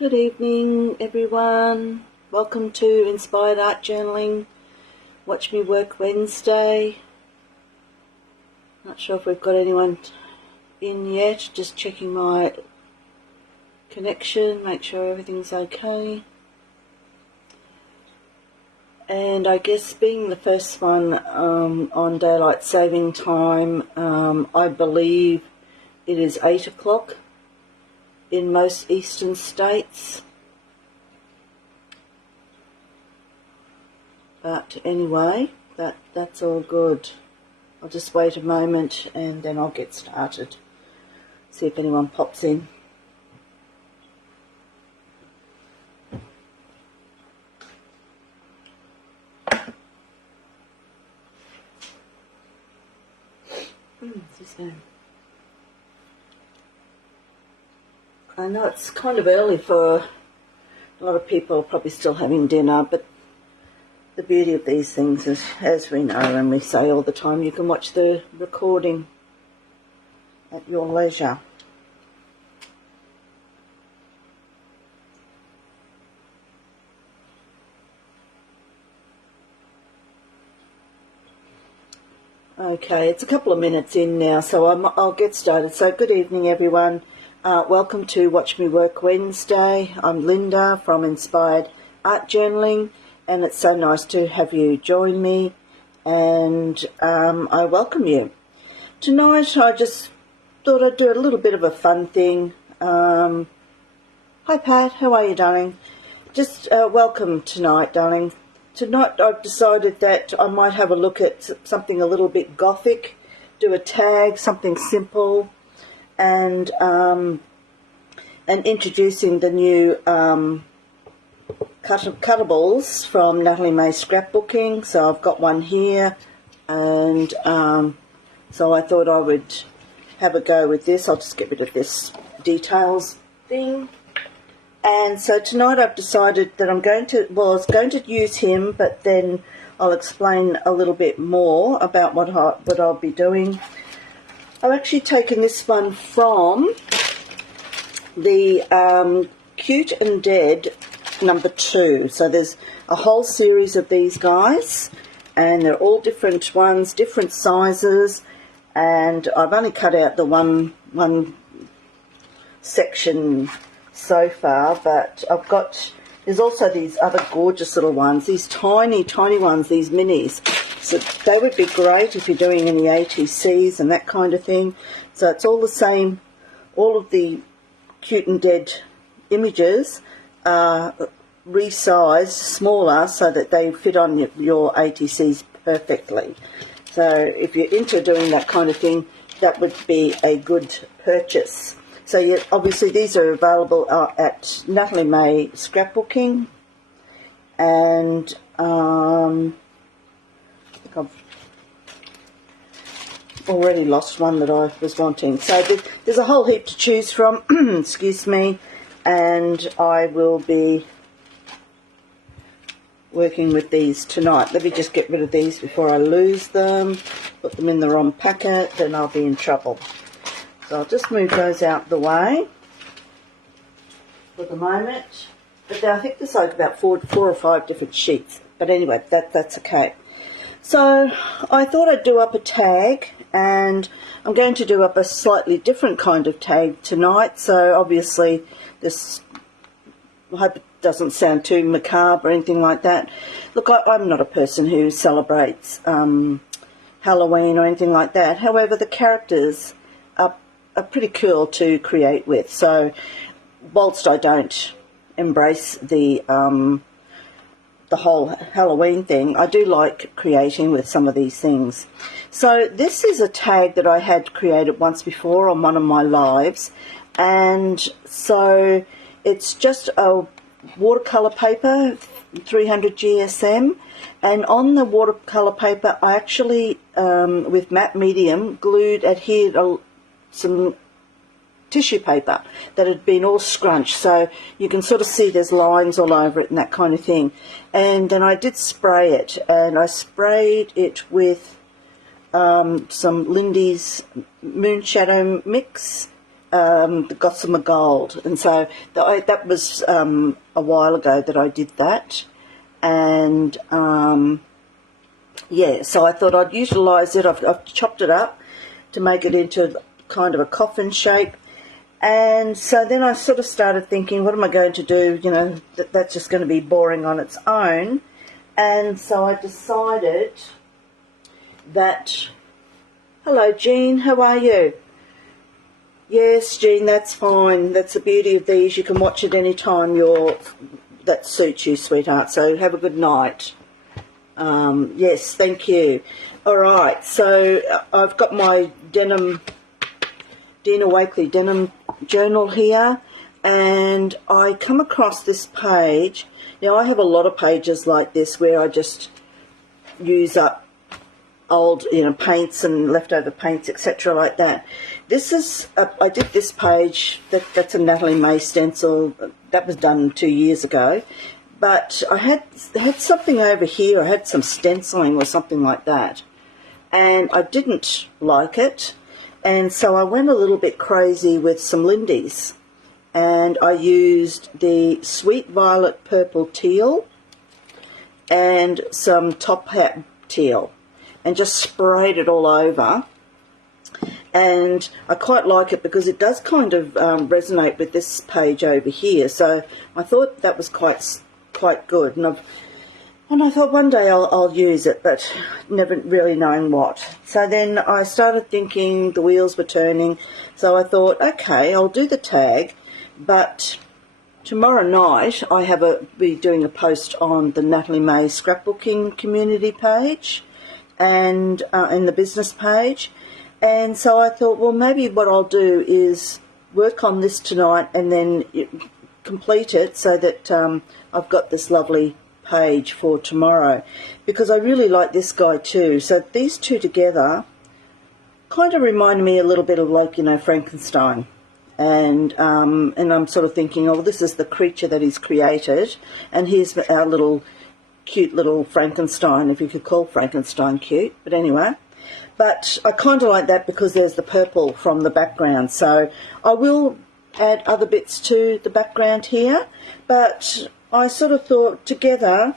Good evening, everyone. Welcome to Inspired Art Journaling. Watch Me Work Wednesday. Not sure if we've got anyone in yet. Just checking my connection, make sure everything's okay. And I guess being the first one on daylight saving time, I believe it is 8 o'clock in most eastern states. But anyway, that's all good. I'll just wait a moment and then I'll get started. See if anyone pops in. I know it's kind of early for a lot of people, probably still having dinner, but the beauty of these things is, as we know and we say all the time, you can watch the recording at your leisure. Okay, it's a couple of minutes in now, so I'll get started. So good evening, everyone. Welcome to Watch Me Work Wednesday. I'm Linda from Inspired Art Journaling, and it's so nice to have you join me, and I welcome you. Tonight I just thought I'd do a little bit of a fun thing. Hi Pat, how are you, darling? Just welcome tonight, darling. Tonight I've decided that I might have a look at something a little bit gothic, do a tag, something simple, and introducing the new cuttables from Natalie May Scrapbooking. So I've got one here, and so I thought I would have a go with this. I'll just get rid of this details thing. And so tonight I've decided that I was going to use him, but then I'll explain a little bit more about what I'll be doing. I've actually taken this one from the Cute and Dead #2. So there's a whole series of these guys, and they're all different ones, different sizes, and I've only cut out the one section so far, but there's also these other gorgeous little ones, these tiny ones, these minis. So they would be great if you're doing any ATCs and that kind of thing. So it's all the same. All of the Cute and Dead images are resized smaller so that they fit on your ATCs perfectly. So if you're into doing that kind of thing, that would be a good purchase. So yeah, obviously these are available at Natalie May Scrapbooking, and I think I've already lost one that I was wanting. So there's a whole heap to choose from, excuse me, and I will be working with these tonight. Let me just get rid of these before I lose them, put them in the wrong packet, then I'll be in trouble. So I'll just move those out the way for the moment. But I think there's like about four or five different sheets. But anyway, that's okay. So I thought I'd do up a tag, and I'm going to do up a slightly different kind of tag tonight. So obviously this, I hope it doesn't sound too macabre or anything like that. Look, I'm not a person who celebrates Halloween or anything like that. However, the characters are pretty cool to create with. So whilst I don't embrace the whole Halloween thing, I do like creating with some of these things. So this is a tag that I had created once before on one of my lives, and so it's just a watercolor paper, 300 GSM, and on the watercolor paper I actually with matte medium adhered some tissue paper that had been all scrunched, so you can sort of see there's lines all over it and that kind of thing. And then I did spray it, and I sprayed it with some Lindy's Moonshadow mix, the Gossamer Gold, and so that was a while ago that I did that, and yeah, so I thought I'd utilise it. I've chopped it up to make it into kind of a coffin shape, and so then I sort of started thinking, what am I going to do? You know, that's just going to be boring on its own, and so I decided that, hello Jean, how are you? Yes, Jean, that's fine. That's the beauty of these. You can watch it any time that suits you, sweetheart. So have a good night. Yes, thank you. All right, so I've got my Dina Wakley denim journal here, and I come across this page. Now, I have a lot of pages like this where I just use up old, paints and leftover paints, etc., like that. This is, I did this page, that's a Natalie May stencil, that was done 2 years ago, but I had something over here, I had some stenciling or something like that, and I didn't like it, and so I went a little bit crazy with some Lindy's, and I used the Sweet Violet Purple Teal and some Top Hat Teal, and just sprayed it all over. And I quite like it because it does kind of resonate with this page over here. So I thought that was quite good. And I thought one day I'll use it, but never really knowing what. So then I started thinking, the wheels were turning. So I thought, okay, I'll do the tag, but tomorrow night I be doing a post on the Natalie May scrapbooking community page and in the business page. And so I thought, well, maybe what I'll do is work on this tonight and then complete it so that I've got this lovely page for tomorrow, because I really like this guy too. So these two together kind of remind me a little bit of, like, Frankenstein. And I'm sort of thinking, oh, this is the creature that he's created, and here's our cute little Frankenstein, if you could call Frankenstein cute, but anyway. But I kind of like that because there's the purple from the background. So I will add other bits to the background here, but I sort of thought together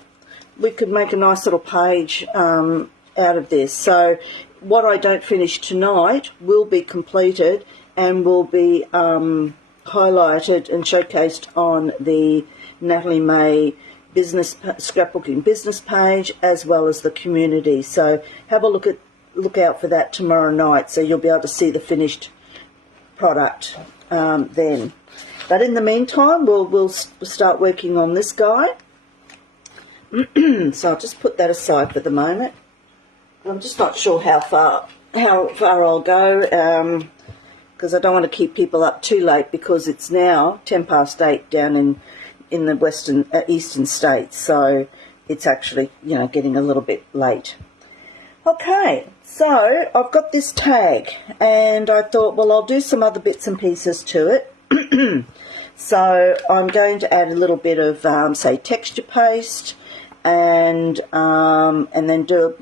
we could make a nice little page out of this. So what I don't finish tonight will be completed and will be highlighted and showcased on the Natalie May scrapbooking business page, as well as the community. So have a look out for that tomorrow night, so you'll be able to see the finished product then. But in the meantime, we'll start working on this guy. So I'll just put that aside for the moment. I'm just not sure how far I'll go, because I don't want to keep people up too late, because it's now 8:10 down in the eastern states, so it's actually getting a little bit late. Okay, so I've got this tag, and I thought, well, I'll do some other bits and pieces to it. So I'm going to add a little bit of say texture paste, and then do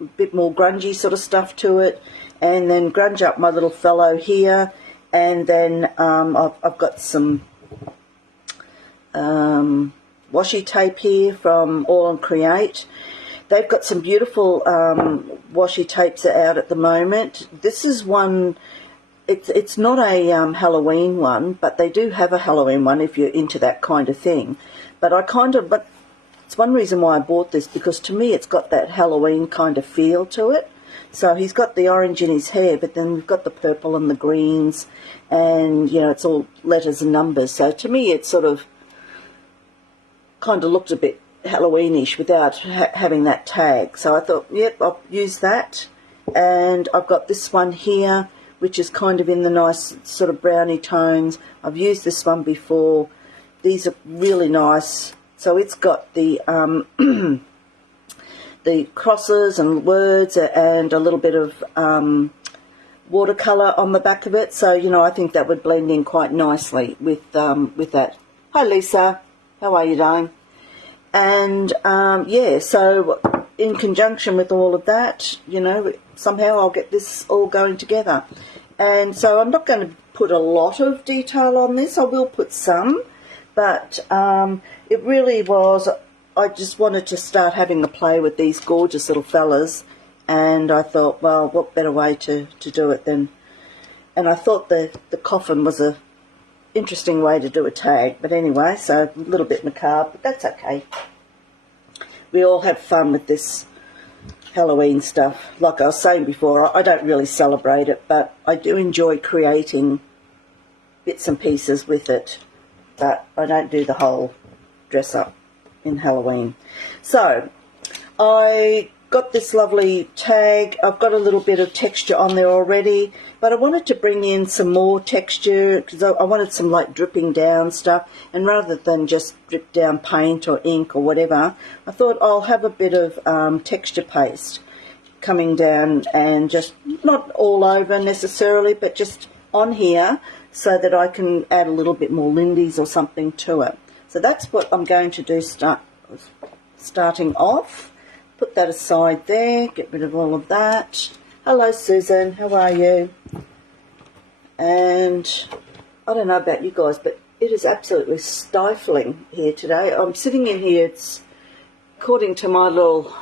a bit more grungy sort of stuff to it, and then grunge up my little fellow here, and then I've got some washi tape here from All and Create. They've got some beautiful washi tapes out at the moment. This is one, it's not a Halloween one, but they do have a Halloween one if you're into that kind of thing. But it's one reason why I bought this, because to me it's got that Halloween kind of feel to it. So he's got the orange in his hair, but then we've got the purple and the greens, and it's all letters and numbers. So to me it sort of kind of looked a bit Halloweenish without having that tag. So I thought, yep, I'll use that. And I've got this one here, which is kind of in the nice sort of browny tones. I've used this one before. These are really nice. So it's got the the crosses and words and a little bit of watercolour on the back of it. So I think that would blend in quite nicely with that. Hi Lisa, how are you doing? And yeah, so in conjunction with all of that, somehow I'll get this all going together. And so I'm not going to put a lot of detail on this. I will put some, but it really was, I just wanted to start having a play with these gorgeous little fellas, and I thought, well, what better way to do it than, and I thought the coffin was a interesting way to do a tag. But anyway, so a little bit macabre, but that's okay. We all have fun with this Halloween stuff. Like I was saying before, I don't really celebrate it, but I do enjoy creating bits and pieces with it, but I don't do the whole dress up in Halloween. So I got this lovely tag. I've got a little bit of texture on there already, but I wanted to bring in some more texture because I wanted some like dripping down stuff, and rather than just drip down paint or ink or whatever, I thought I'll have a bit of texture paste coming down, and just not all over necessarily, but just on here, so that I can add a little bit more Lindy's or something to it. So that's what I'm going to do starting off. Put that aside there, get rid of all of that. Hello Susan, how are you? And I don't know about you guys, but it is absolutely stifling here today. I'm sitting in here, it's, according to my little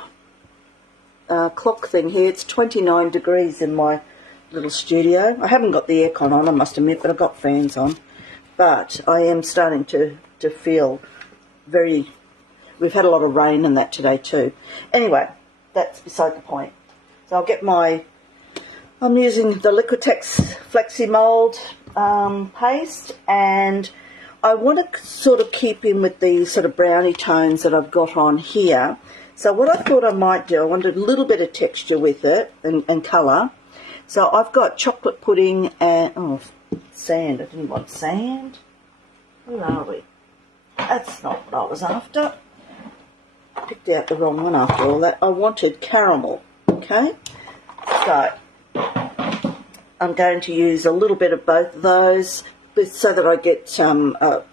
clock thing here, it's 29 degrees in my little studio. I haven't got the aircon on, I must admit, but I've got fans on. But I am starting to feel very... We've had a lot of rain and that today too. Anyway, that's beside the point. So I'll get my... I'm using the Liquitex Flexi Mould paste, and I want to sort of keep in with these sort of brownie tones that I've got on here. So what I thought I might do, I wanted a little bit of texture with it and colour. So I've got chocolate pudding and... Oh, sand. I didn't want sand. Where are we? That's not what I was after. Picked out the wrong one after all that. I wanted caramel, okay? So I'm going to use a little bit of both of those so that I get a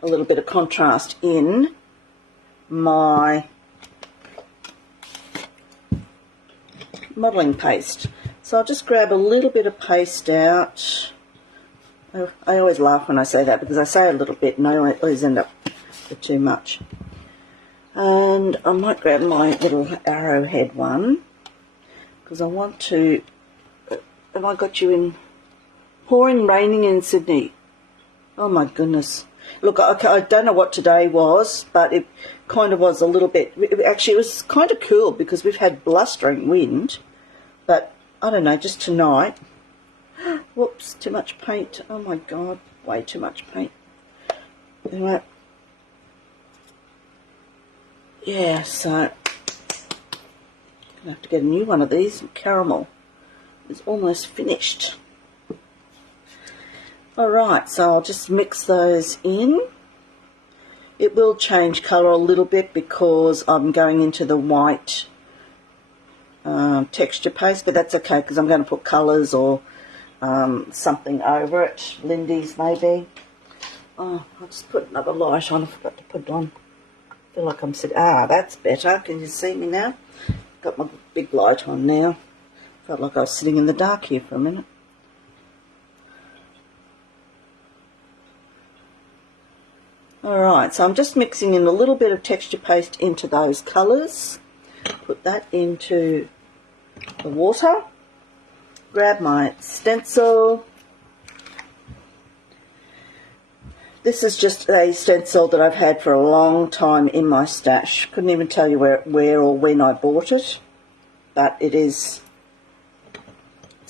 little bit of contrast in my modelling paste. So I'll just grab a little bit of paste out. I always laugh when I say that because I say a little bit and I always end up with too much. And I might grab my little arrowhead one because I want to... Have I got you in... Pouring, raining in Sydney. Oh my goodness. Look, I don't know what today was, but it kind of was a little bit... Actually, it was kind of cool because we've had blustering wind. But, I don't know, just tonight... Whoops, too much paint. Oh my God, way too much paint. Anyway... Yeah, so I'm going to have to get a new one of these. Caramel is almost finished. Alright, so I'll just mix those in. It will change colour a little bit because I'm going into the white texture paste, but that's okay because I'm going to put colours or something over it. Lindy's maybe. Oh, I'll just put another light on. I forgot to put it on. I feel like I'm sitting... Ah, that's better. Can you see me now? Got my big light on now. Felt like I was sitting in the dark here for a minute. Alright, so I'm just mixing in a little bit of texture paste into those colours. Put that into the water. Grab my stencil. This is just a stencil that I've had for a long time in my stash. Couldn't even tell you where or when I bought it, but it's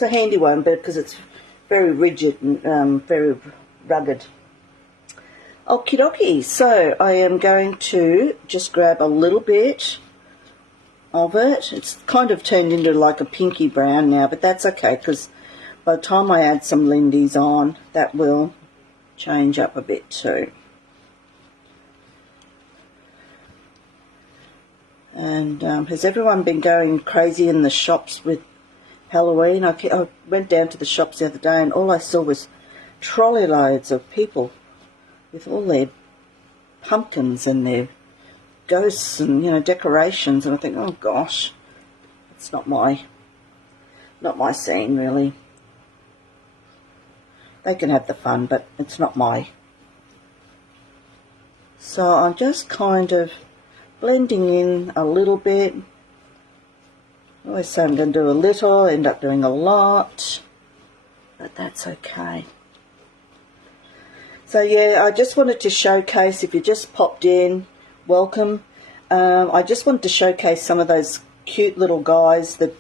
a handy one because it's very rigid and very rugged. Okie dokie, so I am going to just grab a little bit of it. It's kind of turned into like a pinky brown now, but that's okay because by the time I add some Lindy's on, that will change up a bit too. And has everyone been going crazy in the shops with Halloween? I went down to the shops the other day and all I saw was trolley loads of people with all their pumpkins and their ghosts and, you know, decorations, and I think, oh gosh, it's not my scene really. they can have the fun, but it's not my. So I'm just kind of blending in a little bit. I always say I'm going to do a little, end up doing a lot, but that's okay. So yeah, I just wanted to showcase, if you just popped in, welcome. I just wanted to showcase some of those cute little guys, the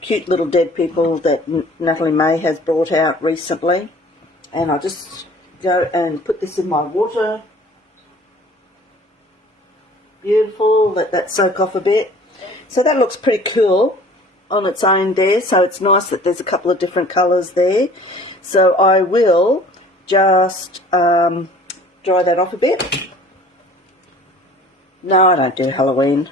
cute little dead people that Natalie May has brought out recently. And I'll just go and put this in my water. Beautiful, let that soak off a bit. So that looks pretty cool on its own there. So it's nice that there's a couple of different colours there. So I will just dry that off a bit. No, I don't do Halloween.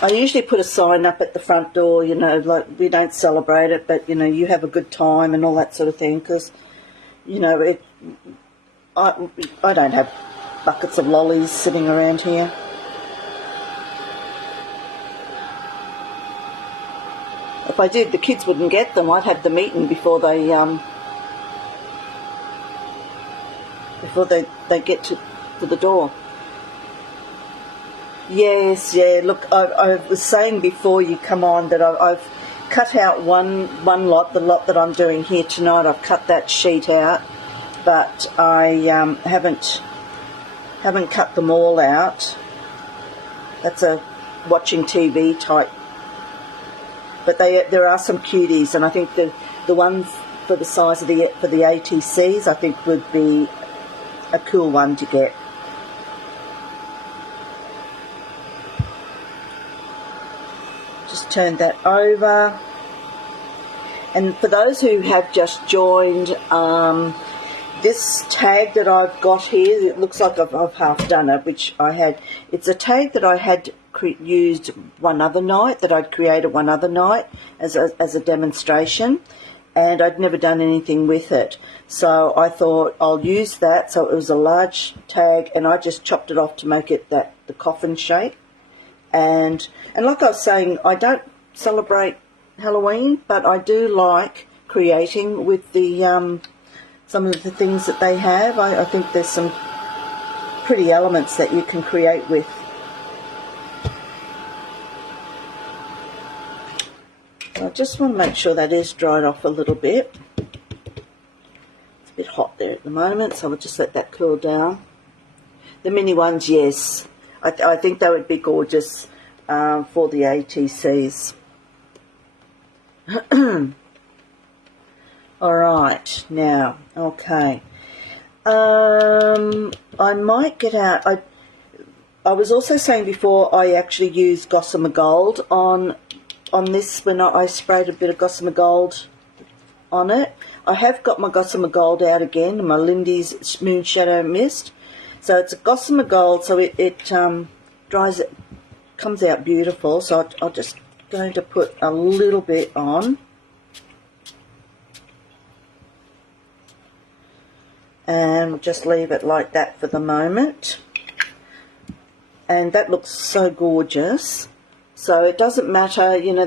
I usually put a sign up at the front door, you know, like we don't celebrate it, but, you know, you have a good time and all that sort of thing, because, you know, I don't have buckets of lollies sitting around here. If I did, the kids wouldn't get them. I'd have them eaten before they get to the door. Yes, yeah. Look, I was saying before you come on that I've cut out one lot, the lot that I'm doing here tonight. I've cut that sheet out, but I haven't cut them all out. That's a watching TV type. But there are some cuties, and I think the ones for the size of for the ATCs, I think would be a cool one to get. Just turn that over. And for those who have just joined, this tag that I've got here, it looks like I've half done it, which I had. It's a tag that I had used one other night, that I'd created one other night as a demonstration, and I'd never done anything with it. So I thought I'll use that. So it was a large tag, and I just chopped it off to make it the coffin shape. And like I was saying, I don't celebrate Halloween, but I do like creating with the some of the things that they have. I think there's some pretty elements that you can create with. I just want to make sure that is dried off a little bit. It's a bit hot there at the moment, so I'll just let that cool down. The mini ones, yes. I think they would be gorgeous for the ATCs. All right, now, okay. I might get out. I was also saying before I actually used Gossamer Gold on this when I sprayed a bit of Gossamer Gold on it. I have got my Gossamer Gold out again, my Lindy's Moon Shadow Mist. So it's a Gossamer Gold, so it dries, it comes out beautiful. So I'm just going to put a little bit on. And we'll just leave it like that for the moment. And that looks so gorgeous. So it doesn't matter, you know,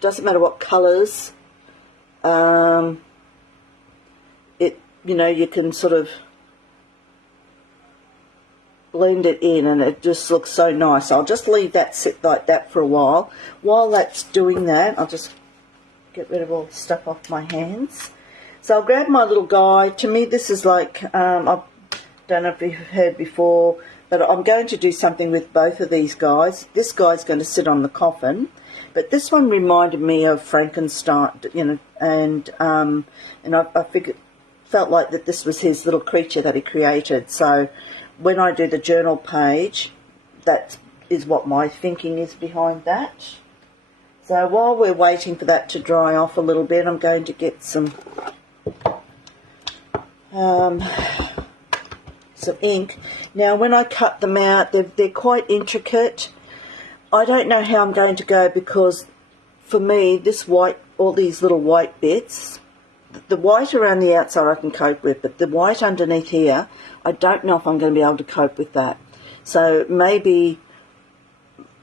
doesn't matter what colours. You know, you can sort of blend it in, and it just looks so nice. I'll just leave that sit like that for a while. While that's doing that, I'll just get rid of all the stuff off my hands. So I'll grab my little guy. To me, this is like, I don't know if you've heard before, but I'm going to do something with both of these guys. This guy's going to sit on the coffin, but this one reminded me of Frankenstein, you know, and I felt like that this was his little creature that he created. So when I do the journal page, that is what my thinking is behind that. So while we're waiting for that to dry off a little bit, I'm going to get some ink. Now when I cut them out, they're quite intricate. I don't know how I'm going to go, because for me, this white, all these little white bits, the white around the outside I can cope with, but the white underneath here, I don't know if I'm going to be able to cope with that. So maybe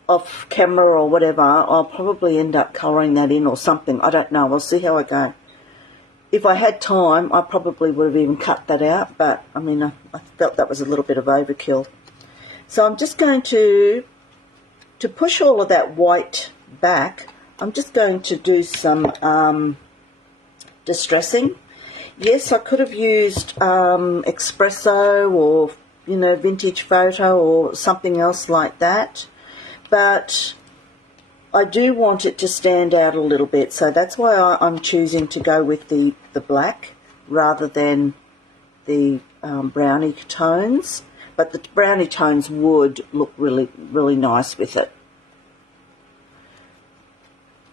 off camera or whatever, I'll probably end up colouring that in or something. I don't know. We'll see how I go. if I had time, I probably would have even cut that out, but I mean, I felt that was a little bit of overkill. So I'm just going to push all of that white back, I'm just going to do some distressing. Yes, I could have used espresso or, you know, vintage photo or something else like that, but I do want it to stand out a little bit, so that's why I'm choosing to go with the black rather than the brownie tones. But the brownie tones would look really, really nice with it.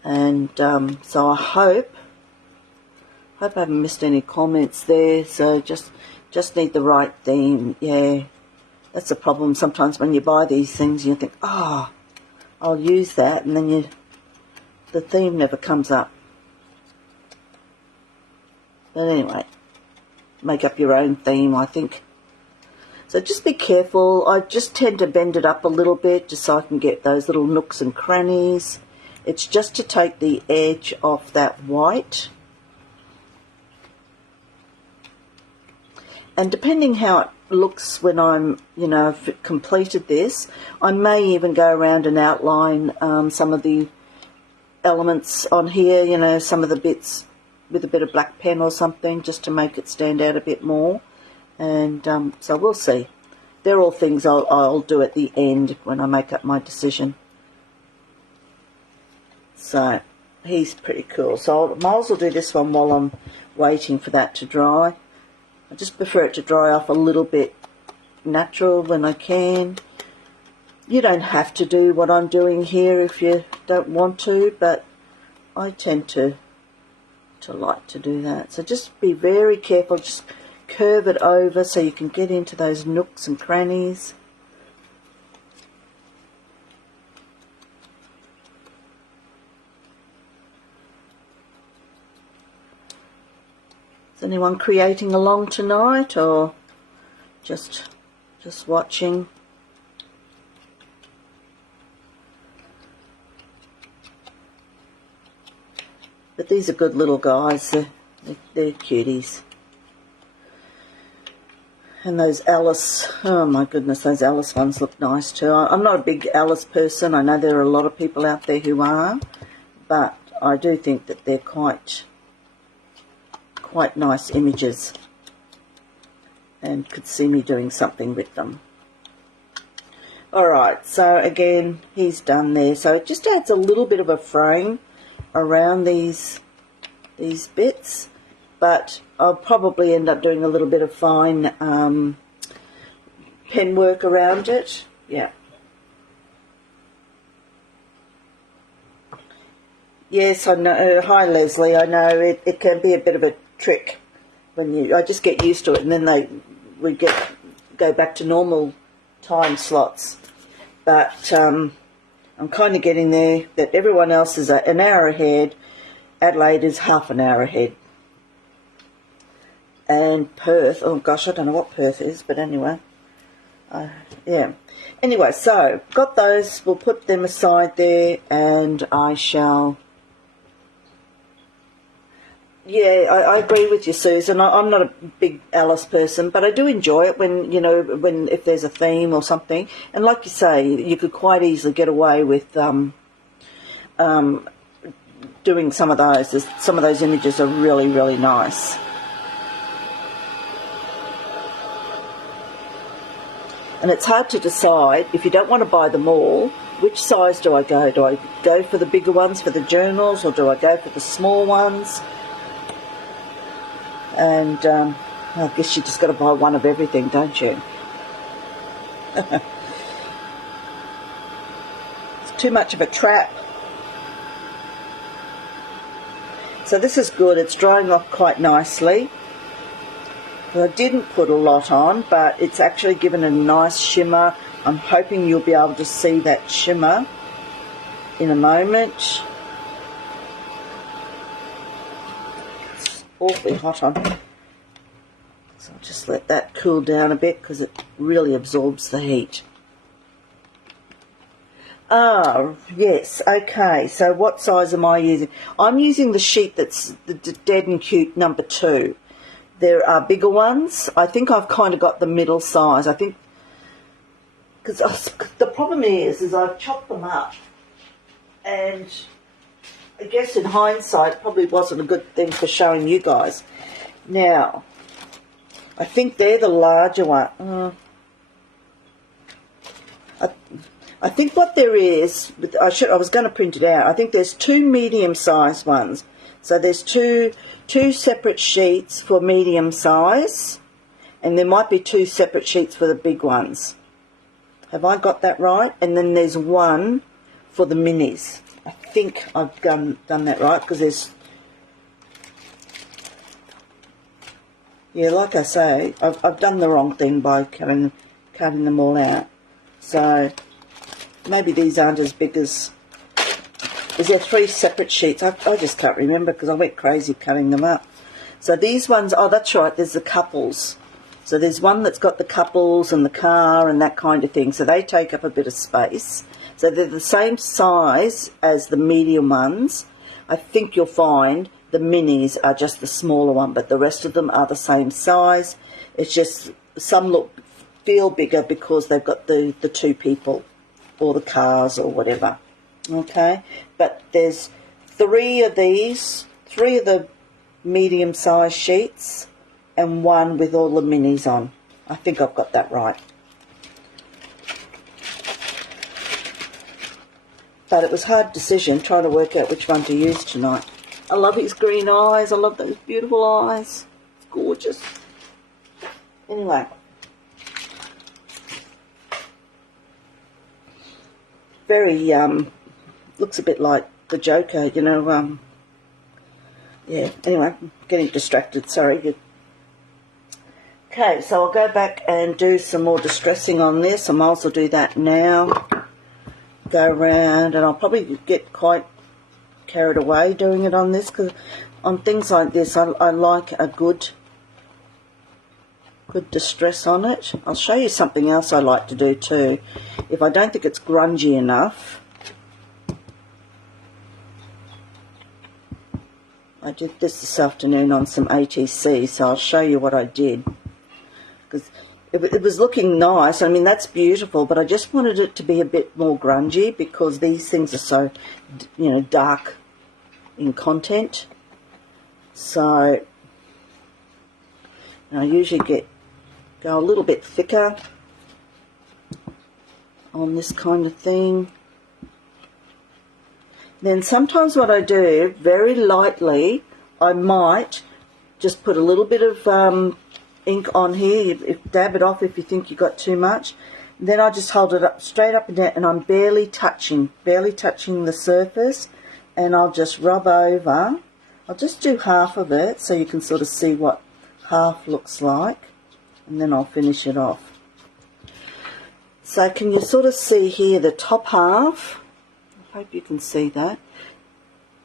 And so I hope I haven't missed any comments there. So just need the right theme. Yeah, that's the problem. Sometimes when you buy these things, you think, oh, I'll use that, and then the theme never comes up. But anyway, make up your own theme, I think. So just be careful. I just tend to bend it up a little bit just so I can get those little nooks and crannies. It's just to take the edge off that white. And depending how it looks when I'm, you know, I've completed this, I may even go around and outline some of the elements on here, you know, some of the bits with a bit of black pen or something, just to make it stand out a bit more. And so we'll see. They're all things I'll do at the end when I make up my decision. So he's pretty cool. So I might as well do this one while I'm waiting for that to dry. I just prefer it to dry off a little bit natural when I can. You don't have to do what I'm doing here if you don't want to, but I tend to like to do that. So just be very careful. Just curve it over so you can get into those nooks and crannies. Is anyone creating along tonight, or just watching? But these are good little guys. They're cuties. And those Alice, oh my goodness, those Alice ones look nice too. I'm not a big Alice person. I know there are a lot of people out there who are, but I do think that they're quite nice images, and could see me doing something with them. Alright, so again, he's done there. So it just adds a little bit of a frame around these bits, but I'll probably end up doing a little bit of fine pen work around it. Yeah. Yes, I know. Hi, Leslie. I know it can be a bit of a trick when I just get used to it, and then we go back to normal time slots. But I'm kind of getting there. That everyone else is an hour ahead. Adelaide is half an hour ahead. And Perth, oh gosh, I don't know what Perth is, but anyway. Yeah. Anyway, so got those. We'll put them aside there, and I shall... Yeah, I agree with you, Susan. I'm not a big Alice person, but I do enjoy it when, you know, if there's a theme or something. And like you say, you could quite easily get away with doing some of those. Some of those images are really, really nice. And it's hard to decide, if you don't want to buy them all, which size do I go? Do I go for the bigger ones for the journals, or do I go for the small ones? And I guess you just got to buy one of everything, don't you? It's too much of a trap. So this is good. It's drying off quite nicely. I didn't put a lot on, but it's actually given a nice shimmer. I'm hoping you'll be able to see that shimmer in a moment. It's awfully hot on. So I'll just let that cool down a bit because it really absorbs the heat. Ah, yes, okay. So what size am I using? I'm using the sheet that's the Dead and Cute number 2. There are bigger ones. I think I've kind of got the middle size. I think, because the problem is I've chopped them up, and I guess in hindsight probably wasn't a good thing for showing you guys. Now, I think they're the larger one. I think what there is, I was going to print it out. I think there's 2 medium-sized ones. So there's two separate sheets for medium size, and there might be 2 separate sheets for the big ones. Have I got that right? And then there's one for the minis. I think I've done that right, because there's... Yeah, like I say, I've done the wrong thing by cutting them all out. So maybe these aren't as big as... Is there 3 separate sheets? I just can't remember because I went crazy cutting them up. So these ones, oh, that's right, there's the couples. So there's one that's got the couples and the car and that kind of thing. So they take up a bit of space. So they're the same size as the medium ones. I think you'll find the minis are just the smaller one, but the rest of them are the same size. It's just some feel bigger because they've got the 2 people or the cars or whatever. Okay, but there's 3 of these, 3 of the medium-sized sheets, and 1 with all the minis on. I think I've got that right. But it was a hard decision trying to work out which one to use tonight. I love his green eyes. I love those beautiful eyes. It's gorgeous. Anyway. Very, looks a bit like the Joker, you know. Yeah, anyway, getting distracted, sorry. Okay, so I'll go back and do some more distressing on this. I might also do that now. Go around, and I'll probably get quite carried away doing it on this, because on things like this, I like a good distress on it. I'll show you something else I like to do too. If I don't think it's grungy enough, I did this afternoon on some ATC, so I'll show you what I did. Because it was looking nice. I mean, that's beautiful, but I just wanted it to be a bit more grungy because these things are so, you know, dark in content. So I usually go a little bit thicker on this kind of thing. Then sometimes what I do, very lightly, I might just put a little bit of ink on here, dab it off if you think you got too much. Then I just hold it up, straight up and down, and I'm barely touching the surface, and I'll just rub over. I'll just do half of it so you can sort of see what half looks like, and then I'll finish it off. So can you sort of see here the top half? I hope you can see that.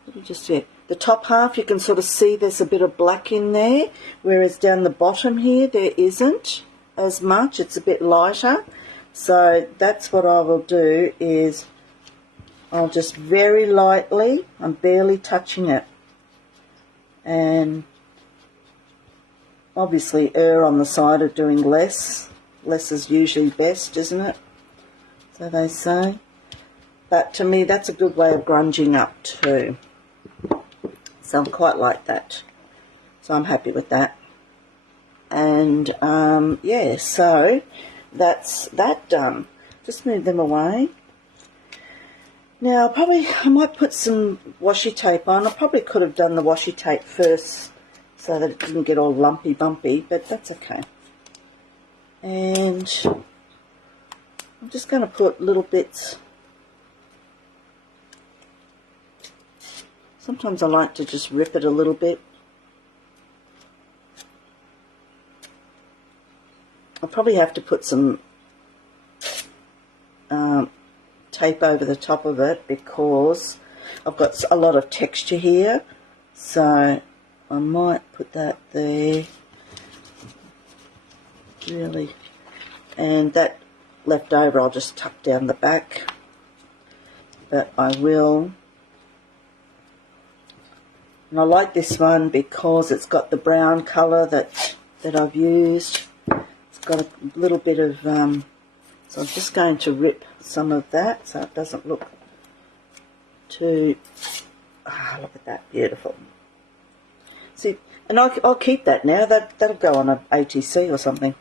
Let me just see. The top half, you can sort of see there's a bit of black in there, whereas down the bottom here there isn't as much. It's a bit lighter. So that's what I will do, is I'll just very lightly, I'm barely touching it, and obviously err on the side of doing less. Less is usually best, isn't it? So they say. But to me, that's a good way of grunging up too. So I quite like that. So I'm happy with that. And yeah, so that's that done. Just move them away. Now I might put some washi tape on. I probably could have done the washi tape first so that it didn't get all lumpy bumpy, but that's okay. And I'm just going to put little bits. Sometimes I like to just rip it a little bit. I'll probably have to put some tape over the top of it because I've got a lot of texture here. So I might put that there. Really. And that left over I'll just tuck down the back. but I will. And I like this one because it's got the brown colour that I've used. It's got a little bit of, so I'm just going to rip some of that so it doesn't look too, look at that, beautiful. See, and I'll keep that now. That'll go on a ATC or something.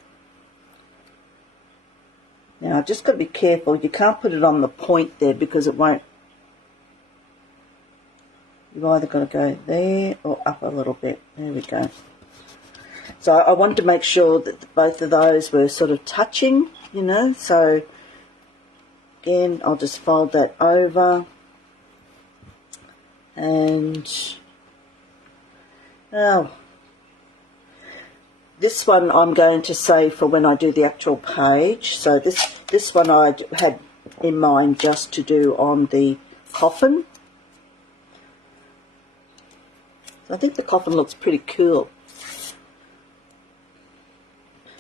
Now, I've just got to be careful. You can't put it on the point there because it won't. You've either got to go there or up a little bit. There we go. So I wanted to make sure that both of those were sort of touching, you know. So, again, I'll just fold that over. And, now, this one I'm going to save for when I do the actual page. So this one I had in mind just to do on the coffin. So I think the coffin looks pretty cool.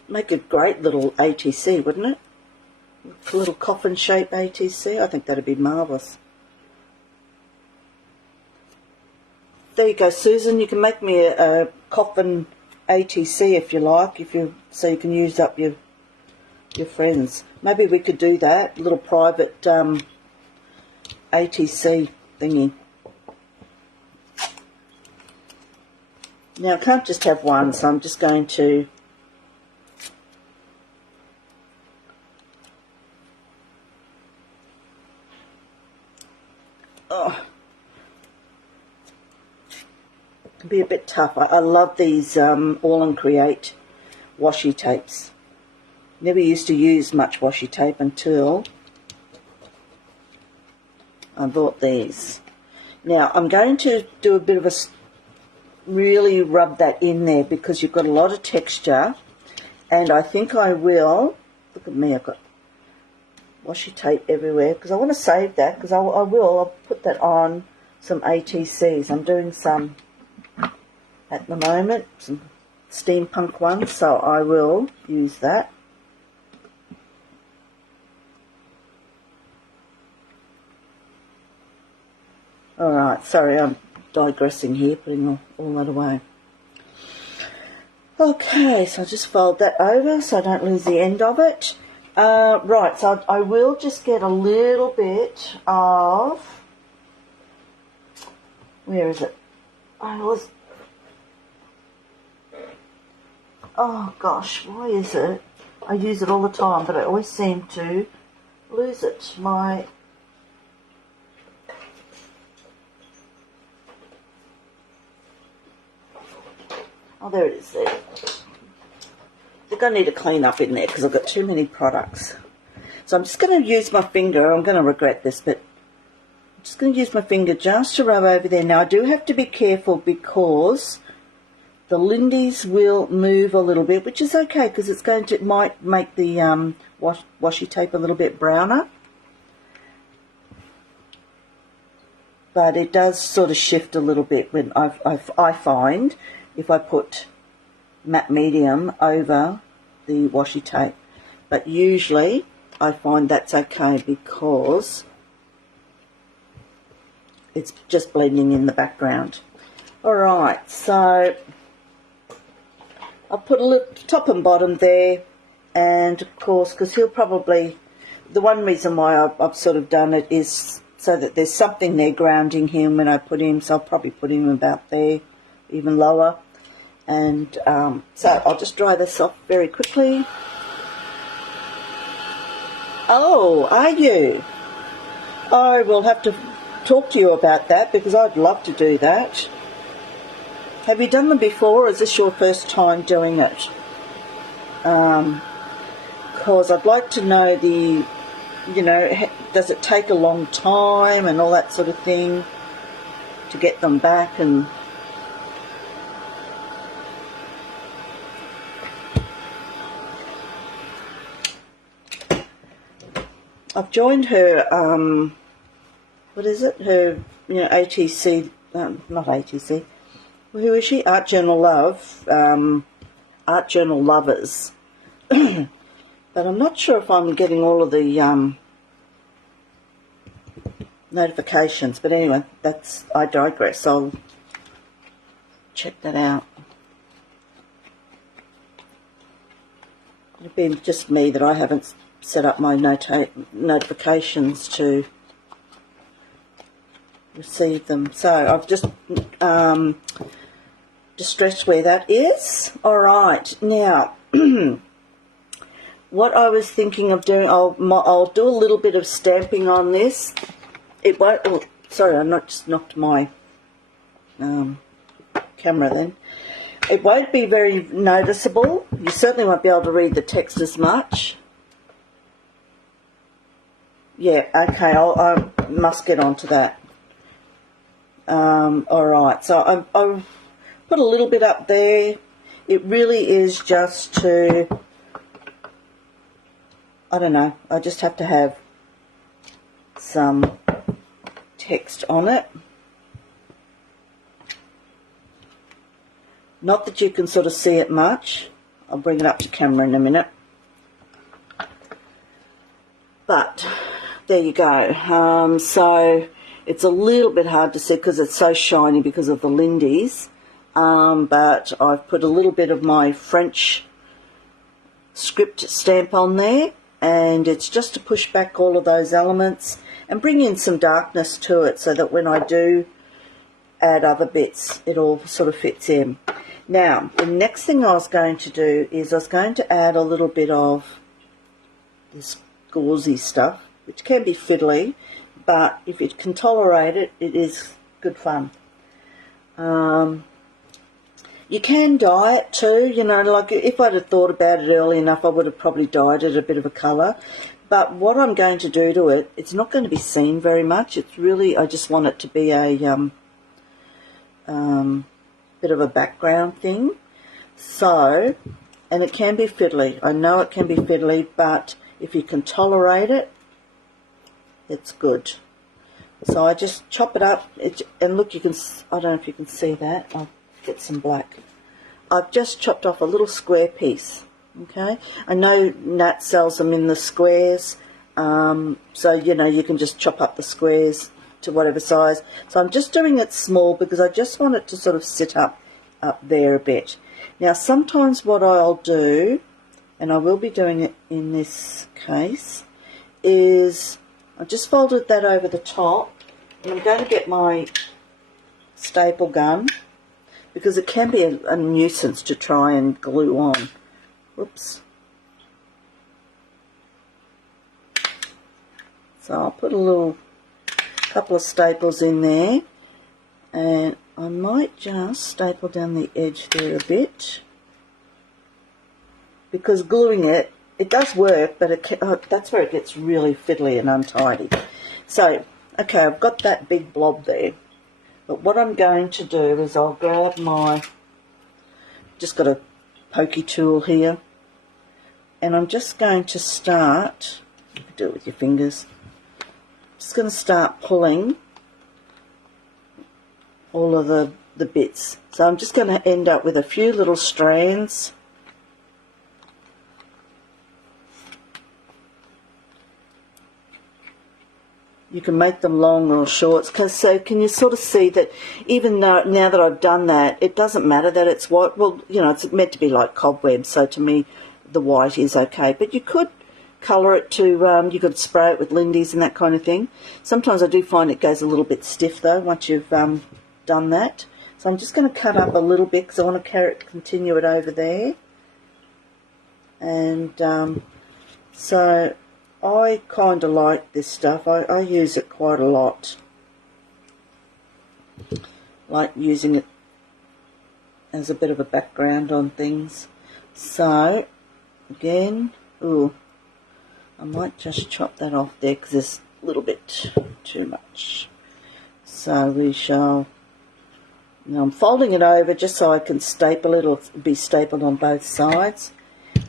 Make a great little ATC, wouldn't it? A little coffin shape ATC. I think that'd be marvellous. There you go, Susan. You can make me a coffin ATC if you like, so you can use up your friends. Maybe we could do that, a little private ATC thingy. Now I can't just have one, so I'm just going to can be a bit tough. I love these All and Create washi tapes. Never used to use much washi tape until I bought these. Now I'm going to do a bit of a really rub that in there because you've got a lot of texture, and I think I will. Look at me, I've got washi tape everywhere because I want to save that because I'll put that on some ATCs. I'm doing some at the moment, some steampunk ones, so I will use that. Alright, sorry, I'm digressing here, putting all that away. Okay, so I'll just fold that over so I don't lose the end of it. Right, so I will just get a little bit of, where is it? Oh gosh, why is it? I use it all the time, but I always seem to lose it. Oh, there it is there. I think I need to clean up in there because I've got too many products. So I'm just going to use my finger. I'm going to regret this, but I'm just going to use my finger just to rub over there. Now, I do have to be careful because the lindies will move a little bit, which is okay because it might make the washi tape a little bit browner. But it does sort of shift a little bit when I find if I put matte medium over the washi tape. But usually I find that's okay because it's just blending in the background. Alright, so I'll put a little top and bottom there, and of course, because he'll probably, the one reason why I've sort of done it is so that there's something there grounding him when I put him, so I'll probably put him about there, even lower. And so I'll just dry this off very quickly. Oh, are you? I will have to talk to you about that because I'd love to do that. Have you done them before, or is this your first time doing it? Because I'd like to know does it take a long time and all that sort of thing to get them back? And I've joined her, what is it? Her, ATC, not ATC. Who is she? Art Journal Love, Art Journal Lovers. But I'm not sure if I'm getting all of the notifications. But anyway, I digress. I'll check that out. It'd be just me that I haven't set up my notifications to receive them. So I've just distressed where that is. All right, now what I was thinking of doing, I'll do a little bit of stamping on this. It won't. Oh, sorry, I just knocked my camera then. It won't be very noticeable. You certainly won't be able to read the text as much. Yeah, okay, I must get onto that. All right, so I'll put a little bit up there. It really is just to, I don't know, I just have to have some text on it. Not that you can sort of see it much. I'll bring it up to camera in a minute. But there you go. So it's a little bit hard to see because it's so shiny because of the Lindy's. But I've put a little bit of my French script stamp on there, and it's just to push back all of those elements and bring in some darkness to it so that when I do add other bits, it all sort of fits in. Now, the next thing I was going to do is I was going to add a little bit of this gauzy stuff, which can be fiddly, but if you can tolerate it, it is good fun. You can dye it too, you know, like if I'd have thought about it early enough, I would have probably dyed it a bit of a colour. But what I'm going to do to it, it's not going to be seen very much. It's really, I just want it to be a bit of a background thing. So, and it can be fiddly. I know it can be fiddly, but if you can tolerate it, it's good. So I just chop it up, and look, you can, I don't know if you can see that. I'll get some black. I've just chopped off a little square piece, okay? I know Nat sells them in the squares, so, you know, you can just chop up the squares to whatever size. So I'm just doing it small because I just want it to sort of sit up there a bit. Now, sometimes what I'll do, and I will be doing it in this case, is I just folded that over the top, and I'm going to get my staple gun because it can be a nuisance to try and glue on. Whoops. So I'll put a couple of staples in there, and I might just staple down the edge there a bit because gluing it does work, but that's where it gets really fiddly and untidy. So, okay, I've got that big blob there, but what I'm going to do is I'll grab just got a pokey tool here, and I'm just going to start, you can do it with your fingers, just going to start pulling all of the bits. So I'm just going to end up with a few little strands. You can make them long or short. So can you sort of see that even though now that I've done that, it doesn't matter that it's white. Well, you know, it's meant to be like cobweb, so to me the white is okay. But you could colour it to, you could spray it with Lindy's and that kind of thing. Sometimes I do find it goes a little bit stiff though once you've done that. So I'm just going to cut up a little bit because I want to continue it over there. And so I kind of like this stuff. I use it quite a lot. Like using it as a bit of a background on things. So again, ooh, I might just chop that off there because it's a little bit too much. So we shall, now I'm folding it over just so I can staple it. It'll be stapled on both sides.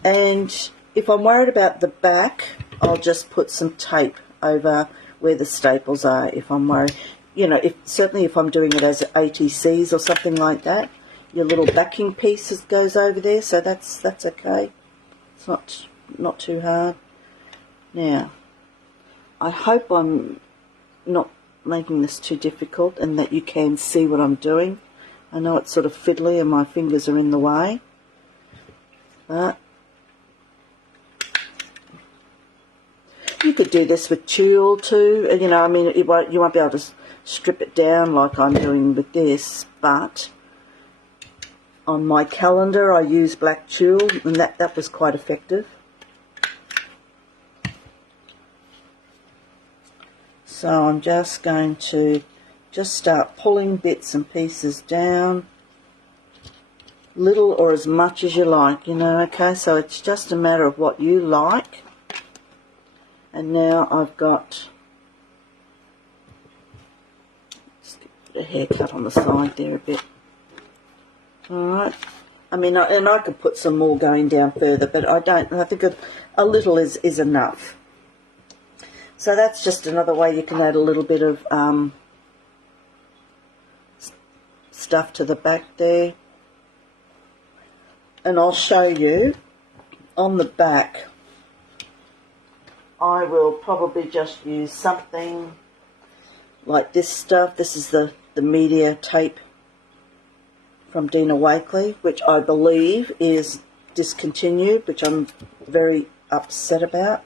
And if I'm worried about the back, I'll just put some tape over where the staples are if I'm worried. You know, certainly if I'm doing it as ATCs or something like that, your little backing piece goes over there, so that's okay. It's not too hard. Now, I hope I'm not making this too difficult and that you can see what I'm doing. I know it's sort of fiddly and my fingers are in the way, but you could do this with tulle too. You know, I mean, you won't be able to strip it down like I'm doing with this, but on my calendar I use black tulle, and that was quite effective. So I'm just going to start pulling bits and pieces down, little or as much as you like, you know, okay? So it's just a matter of what you like. And now I've got, just get a haircut on the side there a bit. Alright, I mean, and I could put some more going down further, but I don't. I think a little is enough. So that's just another way you can add a little bit of stuff to the back there. And I'll show you on the back. I will probably just use something like this stuff. This is the media tape from Dina Wakley, which I believe is discontinued, which I'm very upset about,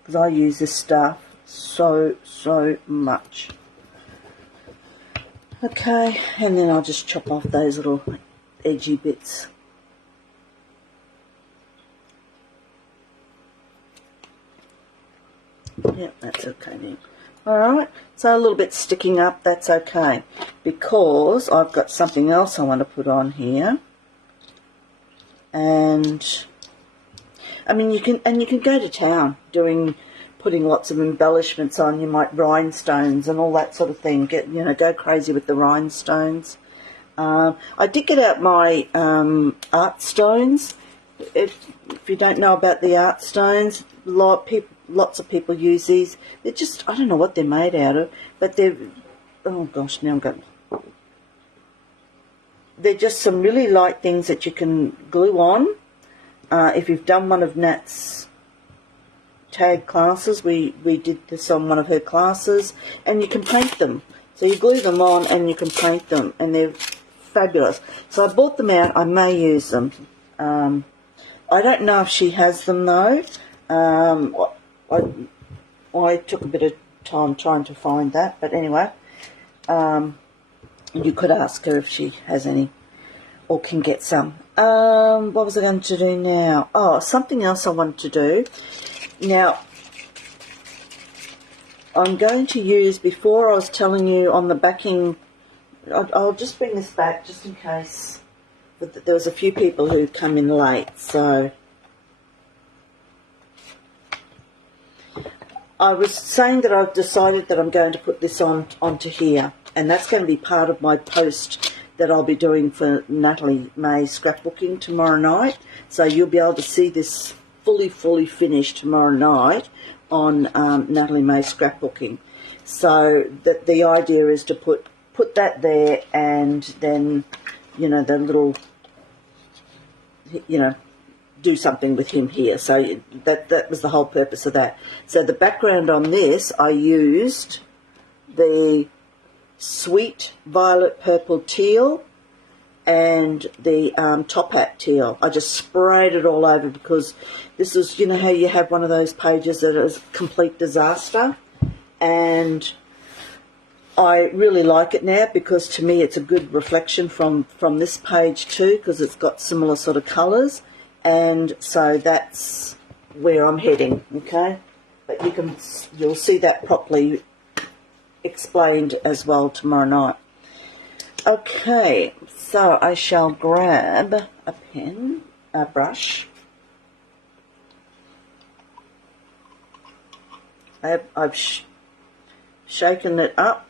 because I use this stuff so much. Okay, and then I'll just chop off those little edgy bits. Yep, that's okay then. Alright, so a little bit sticking up, that's okay, because I've got something else I want to put on here. And I mean, you can go to town putting lots of embellishments on. You might rhinestones and all that sort of thing. Go crazy with the rhinestones. I did get out my art stones. If you don't know about the art stones, lots of people use these. They're just, I don't know what they're made out of, but they're, oh gosh, now I'm going. They're just some really light things that you can glue on. If you've done one of Nat's tag classes, we did this on one of her classes, and you can paint them. So you glue them on and you can paint them, and they're fabulous. So I bought them out. I may use them. I don't know if she has them though. I took a bit of time trying to find that, but anyway, you could ask her if she has any or can get some. What was I going to do now? Oh, something else I wanted to do. Now, I'm going to use, before I was telling you on the backing, I'll just bring this back just in case, but there was a few people who come in late, so I was saying that I've decided that I'm going to put this onto here, and that's going to be part of my post that I'll be doing for Natalie May scrapbooking tomorrow night. So you'll be able to see this fully finished tomorrow night on Natalie May scrapbooking. So that the idea is to put that there, and then, the little, do something with him here. So that was the whole purpose of that. So the background on this, I used the sweet violet purple teal and the top hat teal. I just sprayed it all over, because this is, how you have one of those pages that is a complete disaster, and I really like it now, because to me it's a good reflection from this page too, because it's got similar sort of colours, and so that's where I'm heading. Okay, but you'll see that properly explained as well tomorrow night. Okay, so I shall grab a pen, a brush. I've shaken it up,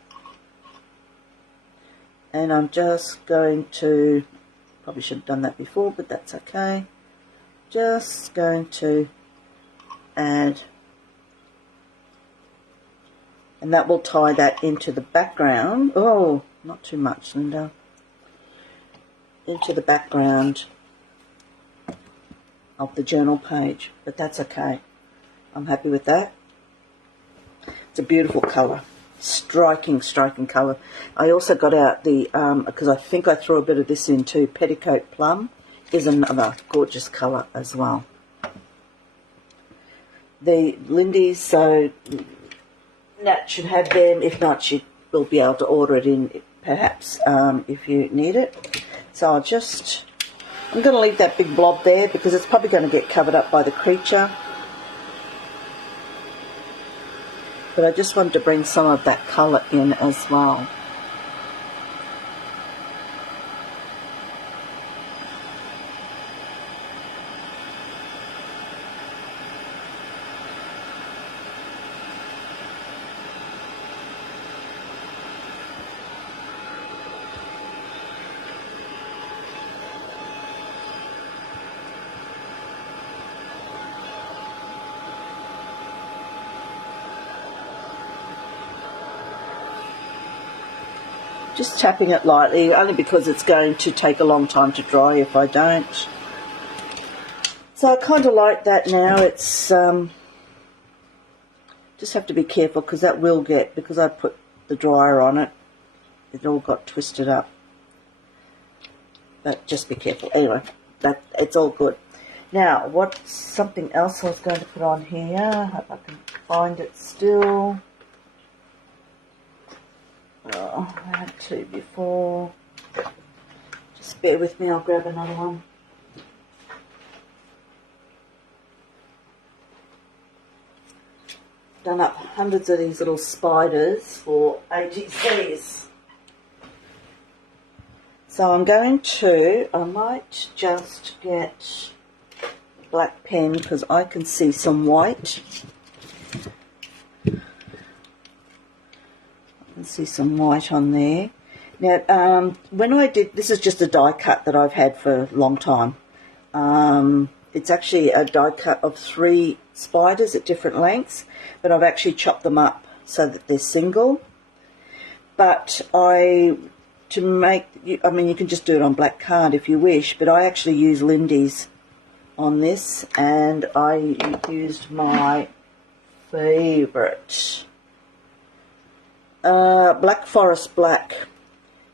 and I'm just going to, probably should have done that before, but that's okay. Just going to add, and that will tie that into the background. Oh, not too much, Linda. Into the background of the journal page, but that's okay. I'm happy with that. It's a beautiful colour. striking colour. I also got out the, because I think I threw a bit of this into Petticoat Plum, is another gorgeous colour as well. The Lindy's, so Nat should have them. If not, she will be able to order it in perhaps if you need it. So I'm going to leave that big blob there because it's probably going to get covered up by the creature. But I just wanted to bring some of that colour in as well. Just tapping it lightly, only because it's going to take a long time to dry if I don't. So I kind of like that now. It's just have to be careful because that will get, because I put the dryer on it, it all got twisted up. But just be careful. Anyway, it's all good. Now, what's something else I was going to put on here? Hope I can find it still. Oh, I had two before. Just bear with me, I'll grab another one. Done up hundreds of these little spiders for ATCs. So I'm going to, I might just get a black pen because I can see some white. See some white on there. Now, when I did, this is just a die cut that I've had for a long time. It's actually a die cut of 3 spiders at different lengths, but I've actually chopped them up so that they're single. But to make, I mean, you can just do it on black card if you wish, but I actually use Lindy's on this, and I used my favourite. Black Forest Black.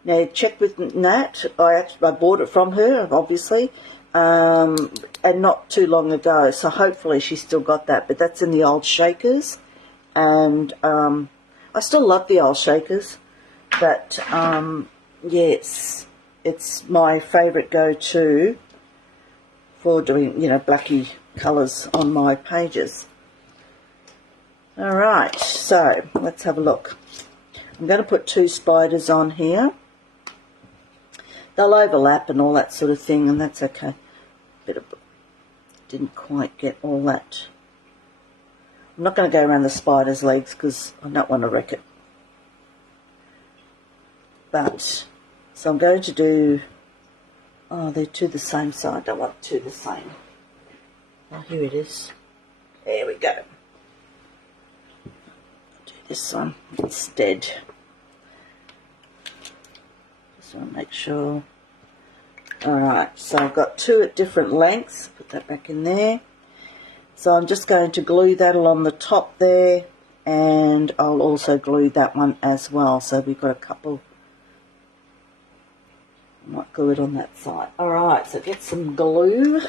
Now check with Nat. I bought it from her, obviously, and not too long ago. So hopefully she's still got that. But that's in the old shakers, and I still love the old shakers. But yes, it's my favourite go-to for doing, you know, blacky colours on my pages. All right, so let's have a look. I'm going to put 2 spiders on here. They'll overlap and all that sort of thing, and that's okay. Didn't quite get all that. I'm not going to go around the spider's legs because I don't want to wreck it. But, so I'm going to do, oh, they're 2 the same side. I don't want 2 the same. Oh, here it is. There we go. Do this one instead. Just want to make sure. Alright, so I've got 2 at different lengths. Put that back in there. So I'm just going to glue that along the top there, and I'll also glue that one as well. So we've got a couple. I might glue it on that side. Alright, so get some glue.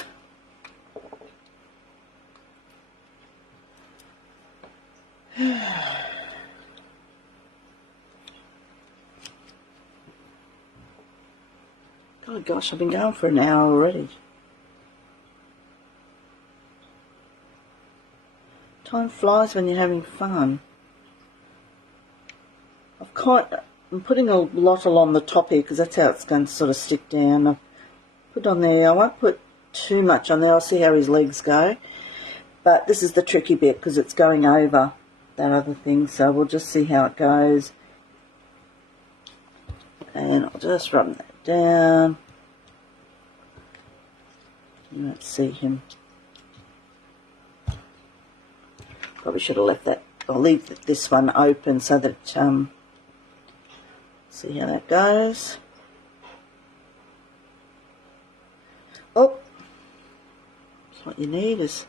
Oh gosh, I've been going for an hour already. Time flies when you're having fun. I'm putting a lot along the top here because that's how it's going to sort of stick down. I'll put on there. I won't put too much on there. I'll see how his legs go. But this is the tricky bit because it's going over that other thing. So we'll just see how it goes. And I'll just rub that down. You won't see him. Probably should have left that. I'll leave this one open so that see how that goes. Oh, that's what you need is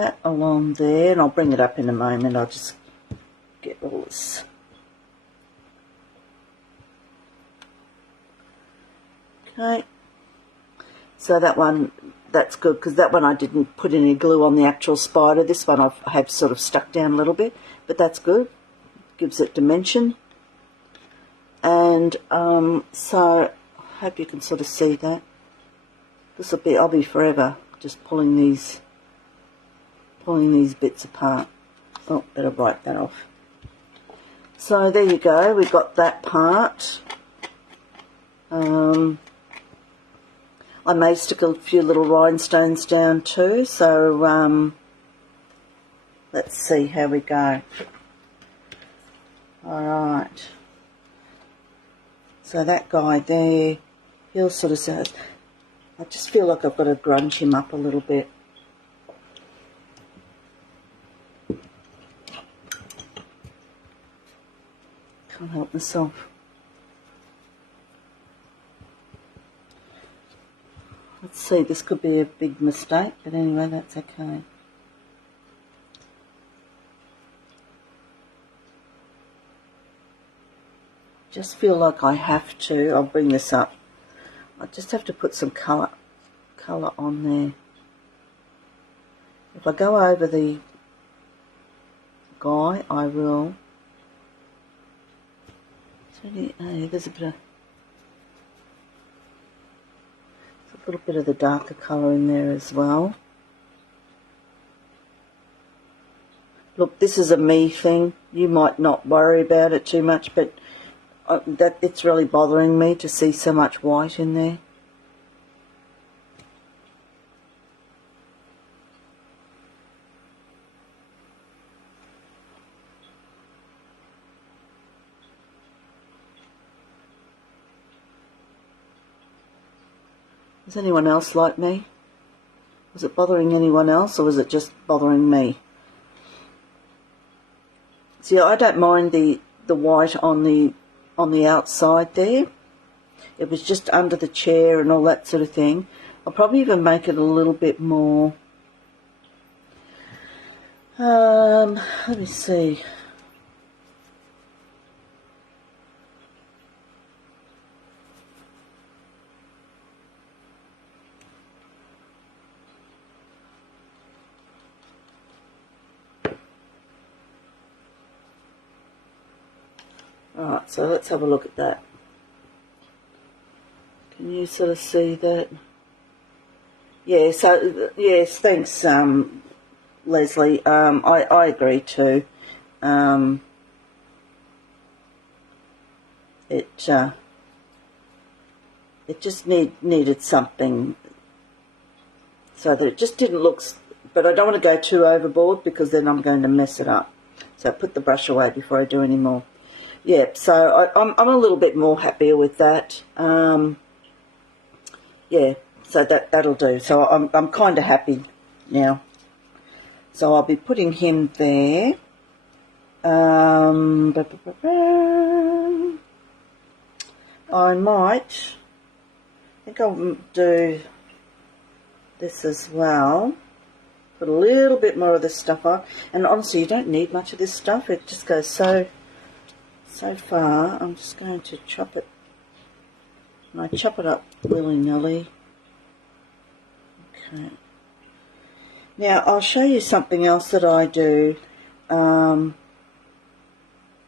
that along there, and I'll bring it up in a moment. I'll just get all this. Okay, so that one, that's good, because that one I didn't put any glue on the actual spider. This one I have sort of stuck down a little bit, but that's good. Gives it dimension. And so I hope you can sort of see that. This will be, I'll be forever just pulling these bits apart. Oh, better wipe that off. So there you go, we've got that part. I may stick a few little rhinestones down too, so let's see how we go. Alright, so that guy there, he'll sort of say, I just feel like I've got to grunge him up a little bit. Can't help myself. Let's see, this could be a big mistake, but anyway, that's okay. Just feel like I have to, I'll bring this up, I just have to put some colour on there. If I go over the guy, I will. There's a little bit of the darker colour in there as well. Look, this is a me thing. You might not worry about it too much, but that it's really bothering me to see so much white in there. Is anyone else like me? Was it bothering anyone else, or was it just bothering me? See, I don't mind the white on the outside there. It was just under the chair and all that sort of thing. I'll probably even make it a little bit more. Let me see. Alright, so let's have a look at that. Can you sort of see that? Yeah, so, yes, thanks, Leslie. I agree too. It just needed something so that it just didn't look, but I don't want to go too overboard because then I'm going to mess it up. So put the brush away before I do any more. Yeah, so I'm a little bit more happier with that. Yeah, so that'll do. So I'm kind of happy now. So I'll be putting him there. I think I'll do this as well. Put a little bit more of this stuff on. And honestly, you don't need much of this stuff. It just goes so far. I'm just going to chop it. And I chop it up willy-nilly. Okay. Now, I'll show you something else that I do. Although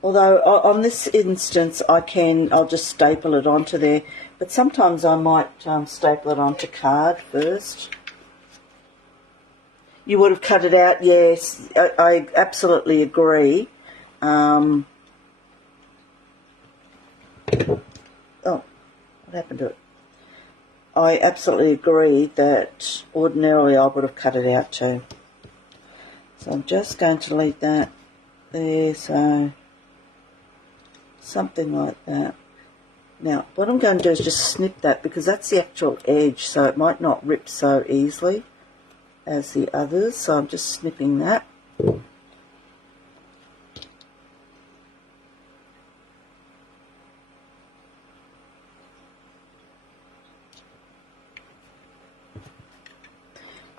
on this instance, I'll just staple it onto there. But sometimes I might staple it onto card first. You would have cut it out, yes. I absolutely agree. Oh, what happened to it? I absolutely agree that ordinarily I would have cut it out too. So I'm just going to leave that there, so something like that. Now, what I'm going to do is just snip that because that's the actual edge, so it might not rip so easily as the others. So I'm just snipping that.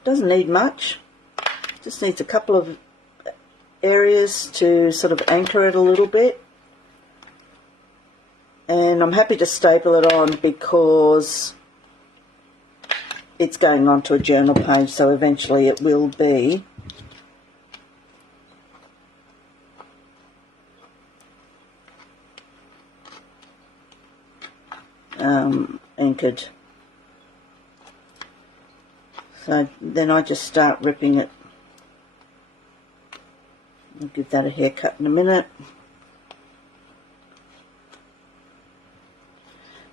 Doesn't need much. Just needs a couple of areas to sort of anchor it a little bit. And I'm happy to staple it on because it's going onto a journal page, so eventually it will be anchored. So then I just start ripping it. I'll give that a haircut in a minute.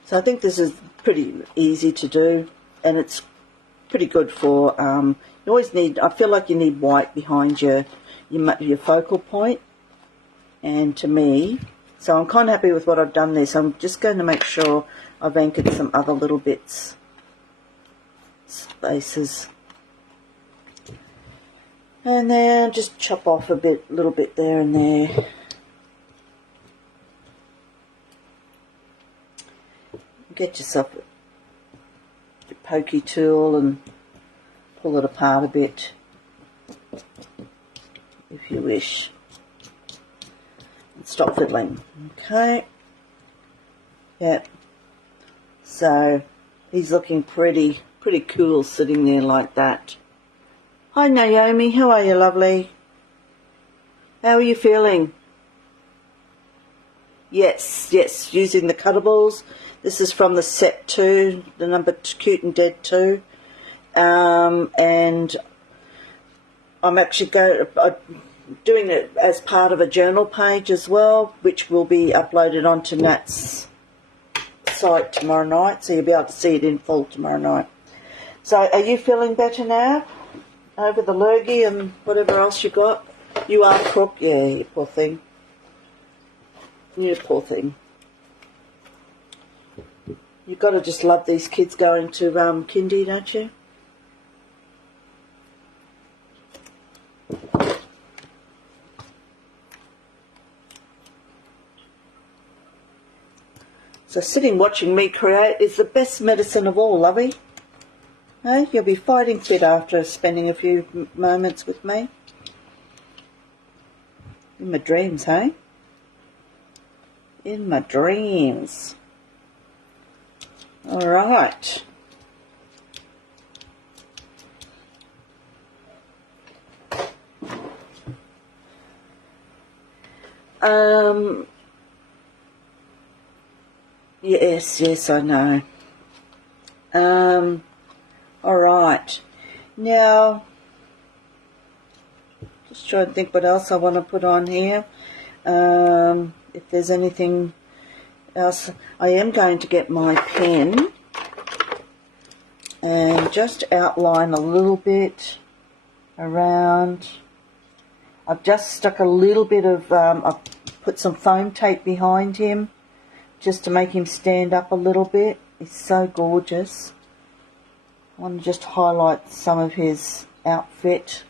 So I think this is pretty easy to do, and it's pretty good for, you always need, I feel like you need white behind your focal point, and to me, so I'm kind of happy with what I've done there, so I'm just going to make sure I've anchored some other little bits, spaces, and then just chop off a little bit there and there. Get yourself a pokey tool and pull it apart a bit if you wish. And stop fiddling. Okay. Yep. So he's looking pretty cool sitting there like that. Hi Naomi, how are you, lovely? How are you feeling? Yes, using the cuttables. This is from the set 2, the number Cute and Dead 2. And I'm actually doing it as part of a journal page as well, which will be uploaded onto Nat's site tomorrow night, so you'll be able to see it in full tomorrow night. So are you feeling better now? Over the lurgy and whatever else you got? You are crook? Yeah, you poor thing. You poor thing. You've got to just love these kids going to kindy, don't you? So sitting watching me create is the best medicine of all, lovey. Hey, you'll be fighting fit after spending a few moments with me. In my dreams, hey? In my dreams. All right. Yes, I know. All right. Now, just trying to think what else I want to put on here. If there's anything else, I am going to get my pen and just outline a little bit around. I've just stuck a little bit of, I've put some foam tape behind him just to make him stand up a little bit. He's so gorgeous. I want to just highlight some of his outfit.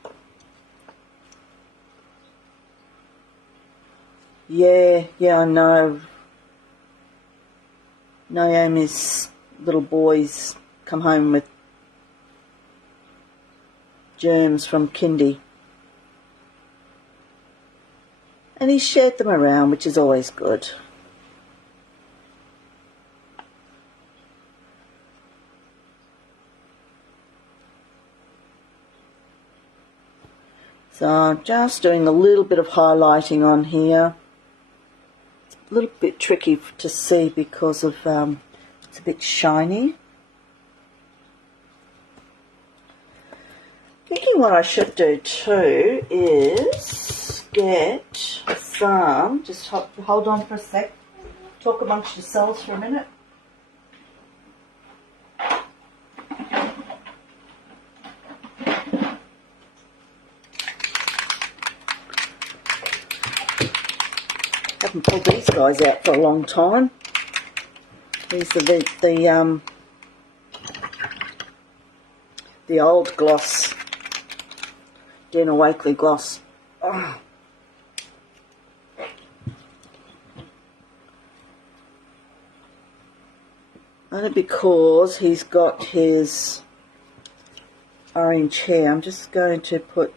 Yeah, I know. Naomi's little boys come home with germs from kindy. And he shared them around, which is always good. So I'm just doing a little bit of highlighting on here. It's a little bit tricky to see because of it's a bit shiny. Thinking what I should do too is get some, just hold on for a sec, talk amongst yourselves for a minute. Haven't pulled these guys out for a long time. These are the old gloss, Dina Wakley gloss. Oh. Only because he's got his orange hair. I'm just going to put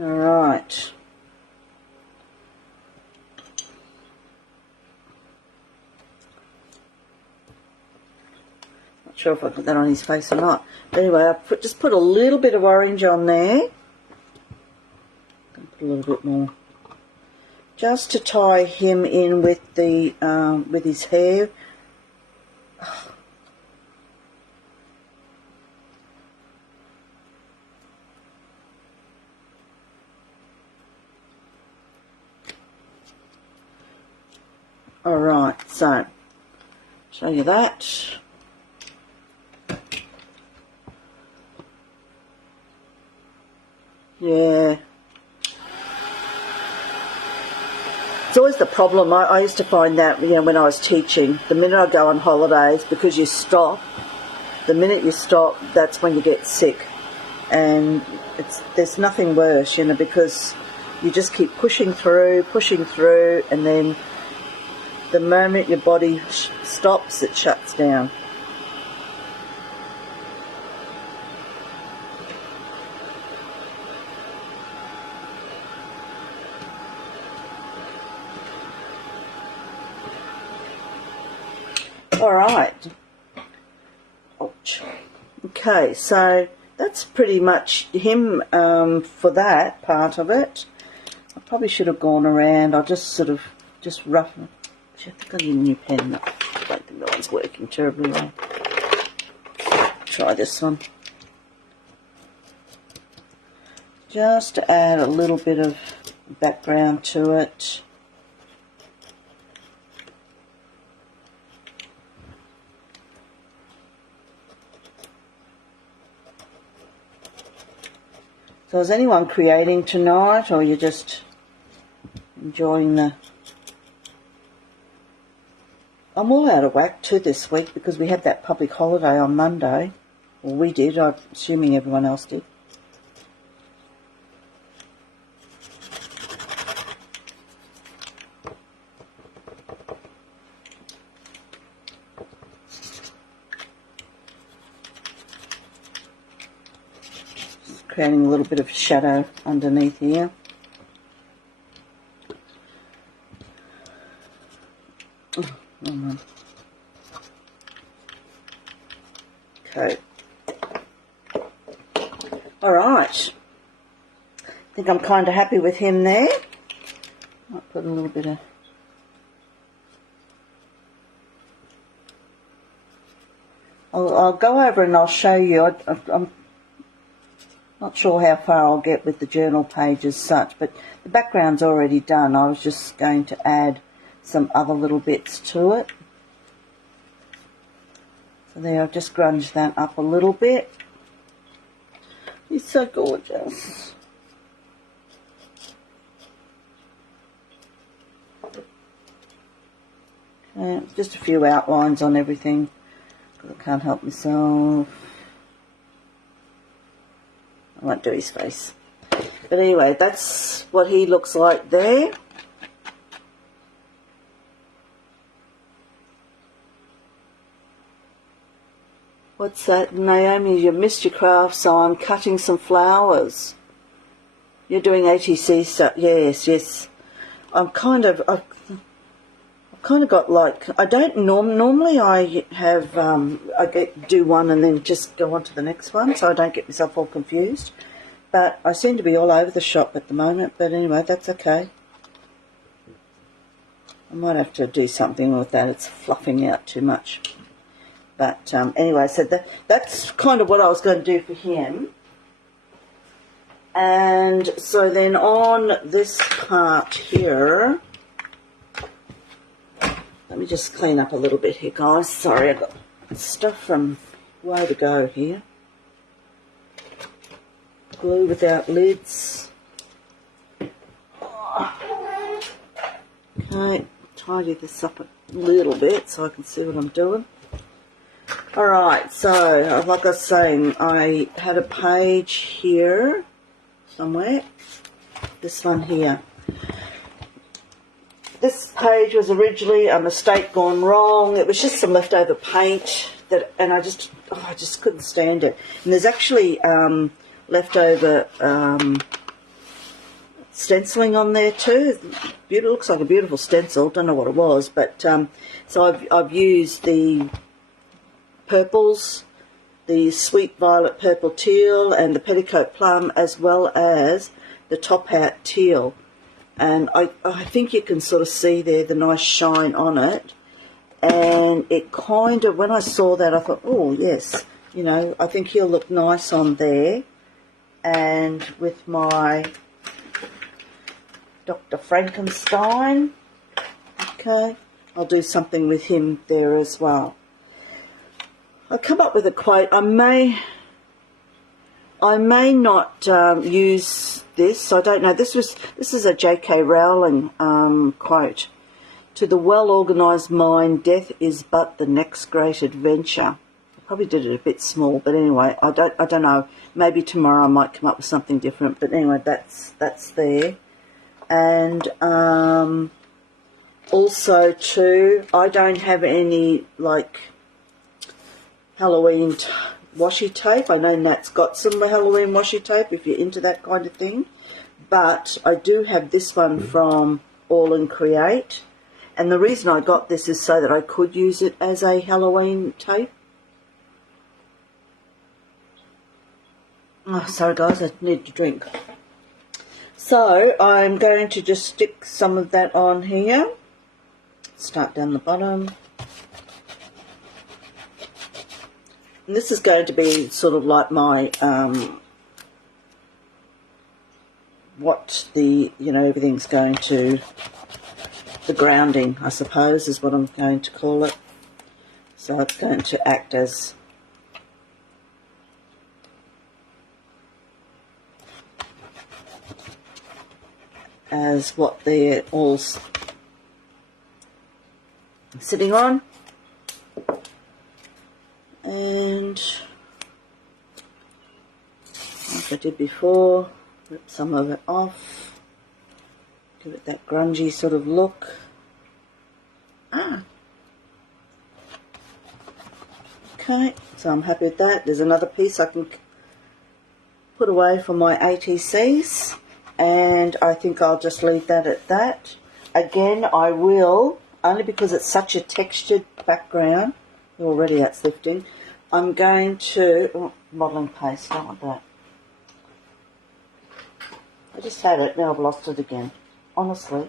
Alright. Not sure if I put that on his face or not. But anyway, I just put a little bit of orange on there. Put a little bit more. Just to tie him in with the with his hair. Alright, so show you that. Yeah. It's always the problem. I used to find that, you know, when I was teaching, the minute I go on holidays, because you stop, the minute you stop, that's when you get sick. And there's nothing worse, you know, because you just keep pushing through, and then the moment your body stops, it shuts down. Alright. Okay, so that's pretty much him for that part of it. I probably should have gone around. I'll just sort of rough it. I think I need a new pen. I don't think that one's working terribly well. Try this one. Just to add a little bit of background to it. So is anyone creating tonight, or are you just enjoying the... I'm all out of whack too this week because we had that public holiday on Monday. Well, we did. I'm assuming everyone else did. Just creating a little bit of shadow underneath here. Okay. Alright. I think I'm kind of happy with him there. Might put a little bit of... I'll go over and I'll show you. I'm not sure how far I'll get with the journal page as such, but the background's already done. I was just going to add some other little bits to it. So there, I've just grunged that up a little bit. He's so gorgeous. Okay, just a few outlines on everything because I can't help myself. I won't do his face. But anyway, that's what he looks like there. What's that? Naomi, you missed your craft, so I'm cutting some flowers. You're doing ATC stuff. Yes. I've kind of got like, I don't normally I have, do one and then just go on to the next one, so I don't get myself all confused. But I seem to be all over the shop at the moment, but anyway, that's okay. I might have to do something with that. It's fluffing out too much. But anyway, so that's kind of what I was going to do for him. And so then on this part here, let me just clean up a little bit here, guys. Sorry, I've got stuff from way to go here. Glue without lids. Okay, tidy this up a little bit so I can see what I'm doing. Alright, so like I was saying, I had a page here somewhere. This one here. This page was originally a mistake gone wrong. It was just some leftover paint and I just couldn't stand it. And there's actually leftover stenciling on there too. Beautiful, looks like a beautiful stencil. Don't know what it was, but so I've used the purples, the sweet violet purple teal and the petticoat plum, as well as the top hat teal. And I think you can sort of see there the nice shine on it. And it kind of, when I saw that, I thought, oh yes, you know, I think he'll look nice on there. And with my Dr. Frankenstein, okay, I'll do something with him there as well. I'll come up with a quote. I may not use this. I don't know. This is a J.K. Rowling quote. To the well-organised mind, death is but the next great adventure. I probably did it a bit small, but anyway, I don't know. Maybe tomorrow I might come up with something different. But anyway, that's there. And also too, I don't have any like Halloween washi tape. I know Nat's got some Halloween washi tape if you're into that kind of thing. But I do have this one from All and Create. And the reason I got this is so that I could use it as a Halloween tape. Oh, sorry guys, I need to drink. So I'm going to just stick some of that on here. Start down the bottom. And this is going to be sort of like my, everything's going to, the grounding, I suppose, is what I'm going to call it. So it's going to act as what they're all sitting on. And like I did before, rip some of it off, give it that grungy sort of look. Okay, so I'm happy with that. There's another piece I can put away for my ATCs, and I think I'll just leave that at that. Again, I will, only because it's such a textured background, already that's lifting, I'm going to, modelling paste, don't want that. I just had it, now I've lost it again, honestly.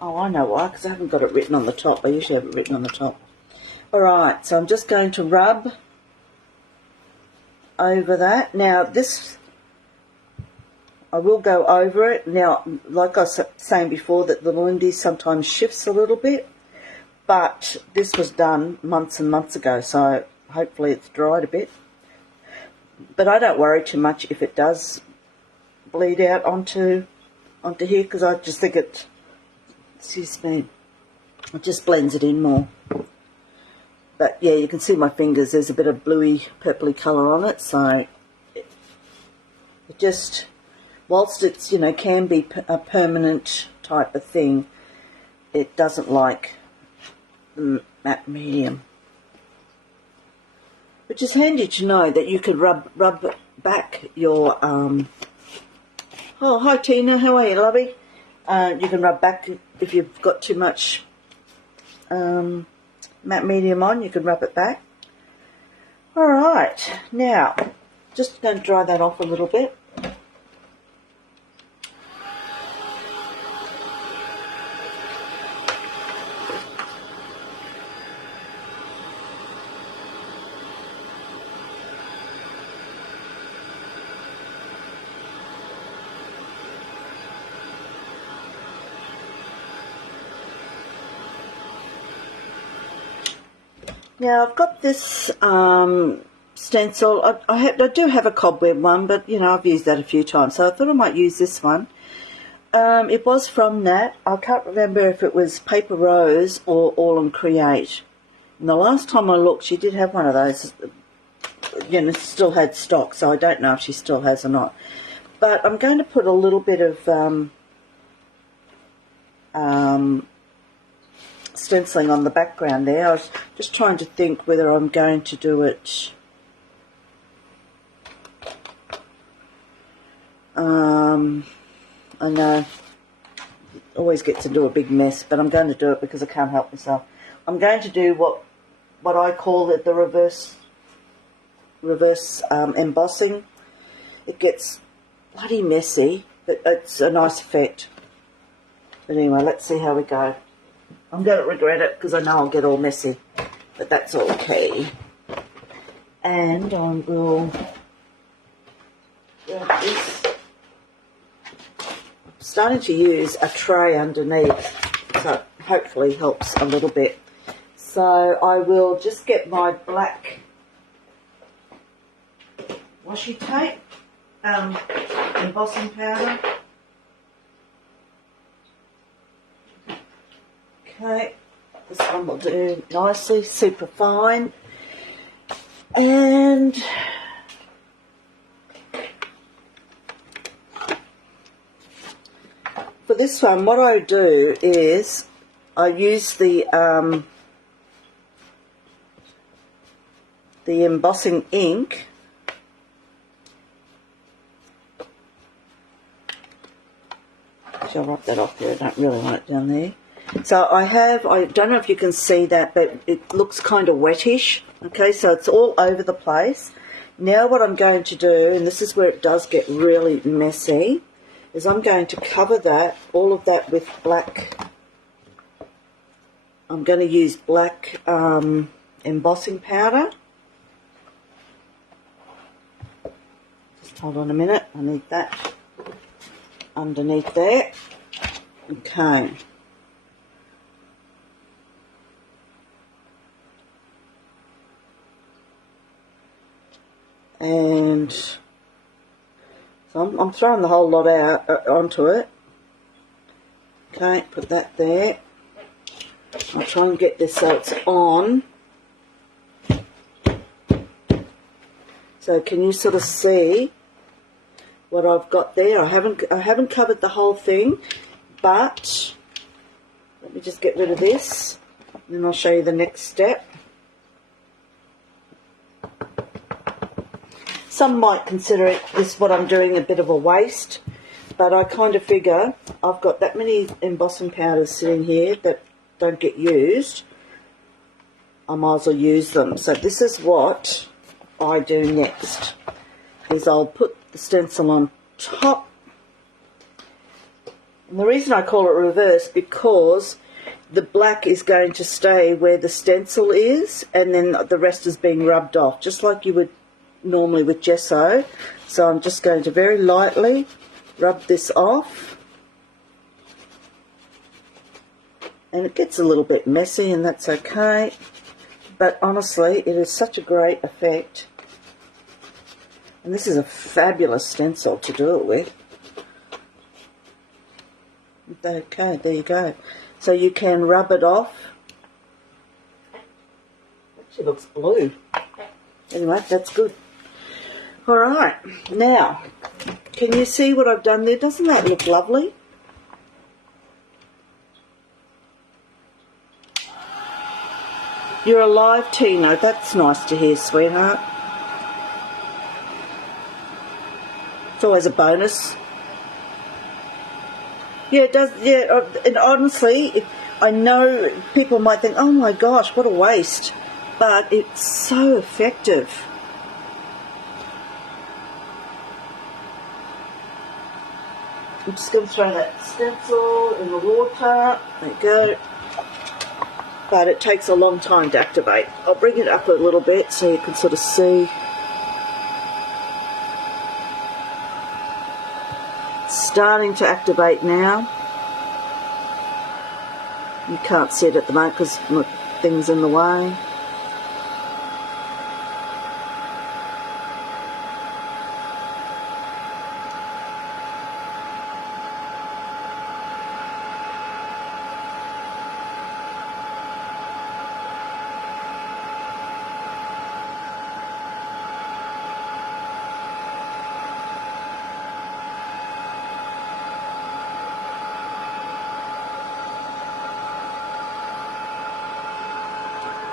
Oh, I know why, because I haven't got it written on the top. I usually have it written on the top. Alright, so I'm just going to rub over that. Now this, I will go over it. Now, like I was saying before, that the Lindy sometimes shifts a little bit, but this was done months and months ago, so hopefully it's dried a bit. But I don't worry too much if it does bleed out onto here, because I just think it, excuse me, it just blends it in more. But yeah, you can see my fingers, there's a bit of bluey, purpley colour on it, so it just, whilst it's, you know, can be a permanent type of thing, it doesn't like the matte medium. Which is handy to know that you could rub back your, oh, hi Tina, how are you, lovey? You can rub back if you've got too much matte medium on, you can rub it back. Alright, now, just going to dry that off a little bit. Now I've got this stencil. I do have a cobweb one, but you know, I've used that a few times, so I thought I might use this one. It was from Nat. I can't remember if it was Paper Rose or All and Create. And the last time I looked, she did have one of those. You know, still had stock, so I don't know if she still has or not. But I'm going to put a little bit of stenciling on the background there. I was just trying to think whether I'm going to do it I know, always gets into a big mess, but I'm going to do it because I can't help myself. I'm going to do what I call it the reverse embossing. It gets bloody messy, but it's a nice effect. But anyway, let's see how we go. I'm going to regret it because I know I'll get all messy, but that's okay. And I will grab this. I'm starting to use a tray underneath, so it hopefully helps a little bit. So I will just get my black washi tape, embossing powder. Okay, this one will do nicely, super fine. And for this one, what I do is I use the embossing ink. I'll rub that off there, I don't really want it down there. So I don't know if you can see that, but it looks kind of wettish. Okay, so it's all over the place. Now what I'm going to do, and this is where it does get really messy, is I'm going to cover that, all of that with black. I'm going to use black embossing powder. Just hold on a minute, I need that underneath there. Okay. And so I'm throwing the whole lot out onto it. Okay, put that there. I'll try and get this so it's on. So can you sort of see what I've got there? I haven't covered the whole thing, but let me just get rid of this, and then I'll show you the next step. Some might consider what I'm doing a bit of a waste, but I kind of figure I've got that many embossing powders sitting here that don't get used. I might as well use them. So this is what I do next, is I'll put the stencil on top. And the reason I call it reverse, because the black is going to stay where the stencil is, and then the rest is being rubbed off, just like you would normally with gesso. So I'm just going to very lightly rub this off, and it gets a little bit messy, and that's okay, but honestly it is such a great effect, and this is a fabulous stencil to do it with. Okay, there you go. So you can rub it off. Actually looks blue. Anyway, that's good. Alright, now, can you see what I've done there? Doesn't that look lovely? You're alive, Tino. That's nice to hear, sweetheart. It's always a bonus. Yeah, it does. Yeah, and honestly, I know people might think, oh my gosh, what a waste. But it's so effective. I'm just going to throw that stencil in the water. There you go. But it takes a long time to activate. I'll bring it up a little bit so you can sort of see. It's starting to activate now. You can't see it at the moment because the thing's in the way.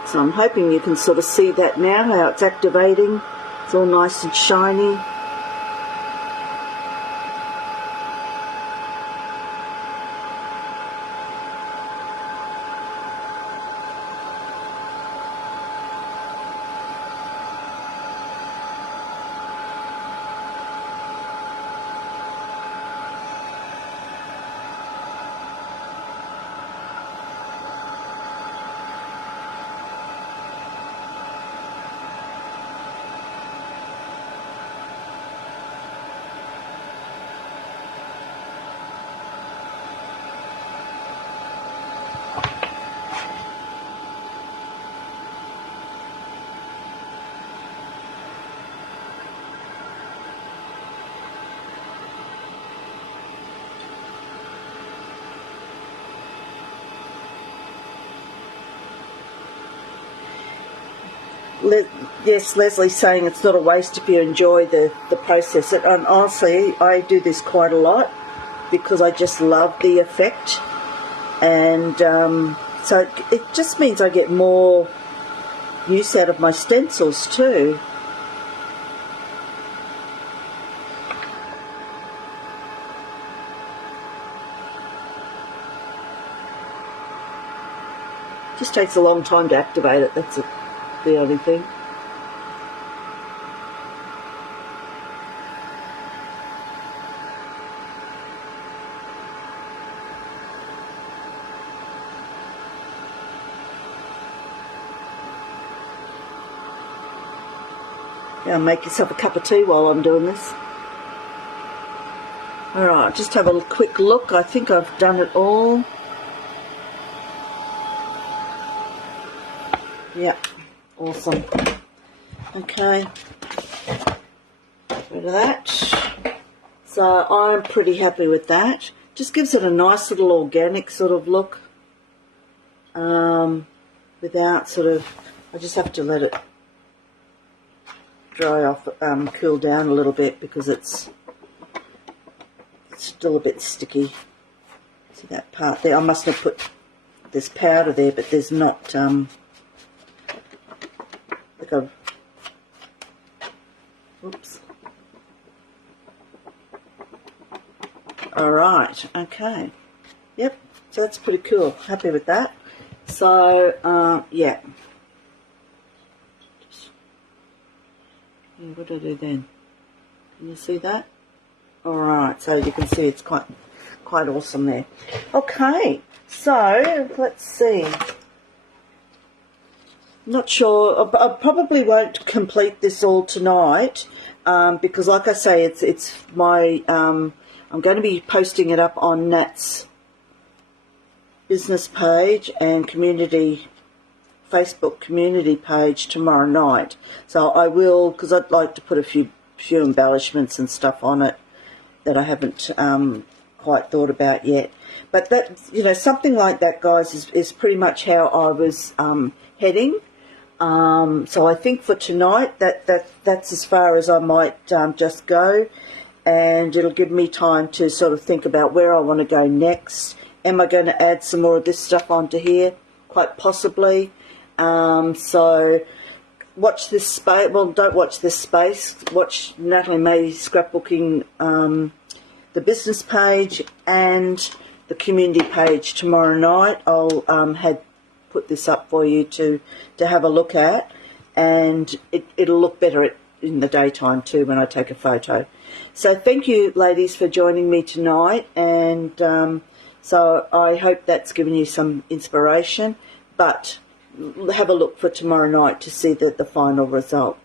So I'm hoping you can sort of see that now, how it's activating. It's all nice and shiny. yes, Leslie's saying it's not a waste if you enjoy the process. And honestly, I do this quite a lot because I just love the effect. And so it just means I get more use out of my stencils too. Just takes a long time to activate it, that's the only thing. Yeah, make yourself a cup of tea while I'm doing this. Alright, just have a quick look. I think I've done it all. Yeah, awesome. Okay, get rid of that. So I'm pretty happy with that. Just gives it a nice little organic sort of look. Without sort of, I just have to let it dry off, cool down a little bit because it's still a bit sticky. See that part there? I must have put this powder there, but there's not. Oops. Alright, okay. Yep, so that's pretty cool. Happy with that. So, yeah. What do I do then? Can you see that? Alright, so you can see it's quite awesome there. Okay, so let's see. Not sure. I probably won't complete this all tonight because, like I say, it's my. I'm going to be posting it up on Nat's business page and Facebook community page tomorrow night. So I will, because I'd like to put a few embellishments and stuff on it that I haven't quite thought about yet. But that, something like that, guys, is pretty much how I was heading. So I think for tonight that's as far as I might just go, and it'll give me time to sort of think about where I want to go next. Am I going to add some more of this stuff onto here? Quite possibly. So watch this space. Well, don't watch this space. Watch Natalie May scrapbooking, the business page and the community page tomorrow night. I'll put this up for you to have a look at, and it'll look better in the daytime too when I take a photo. So thank you, ladies, for joining me tonight, and so I hope that's given you some inspiration, but have a look for tomorrow night to see the final result.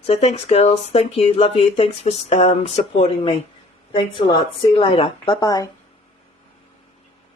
So thanks, girls. Thank you. Love you. Thanks for supporting me. Thanks a lot. See you later. Bye-bye.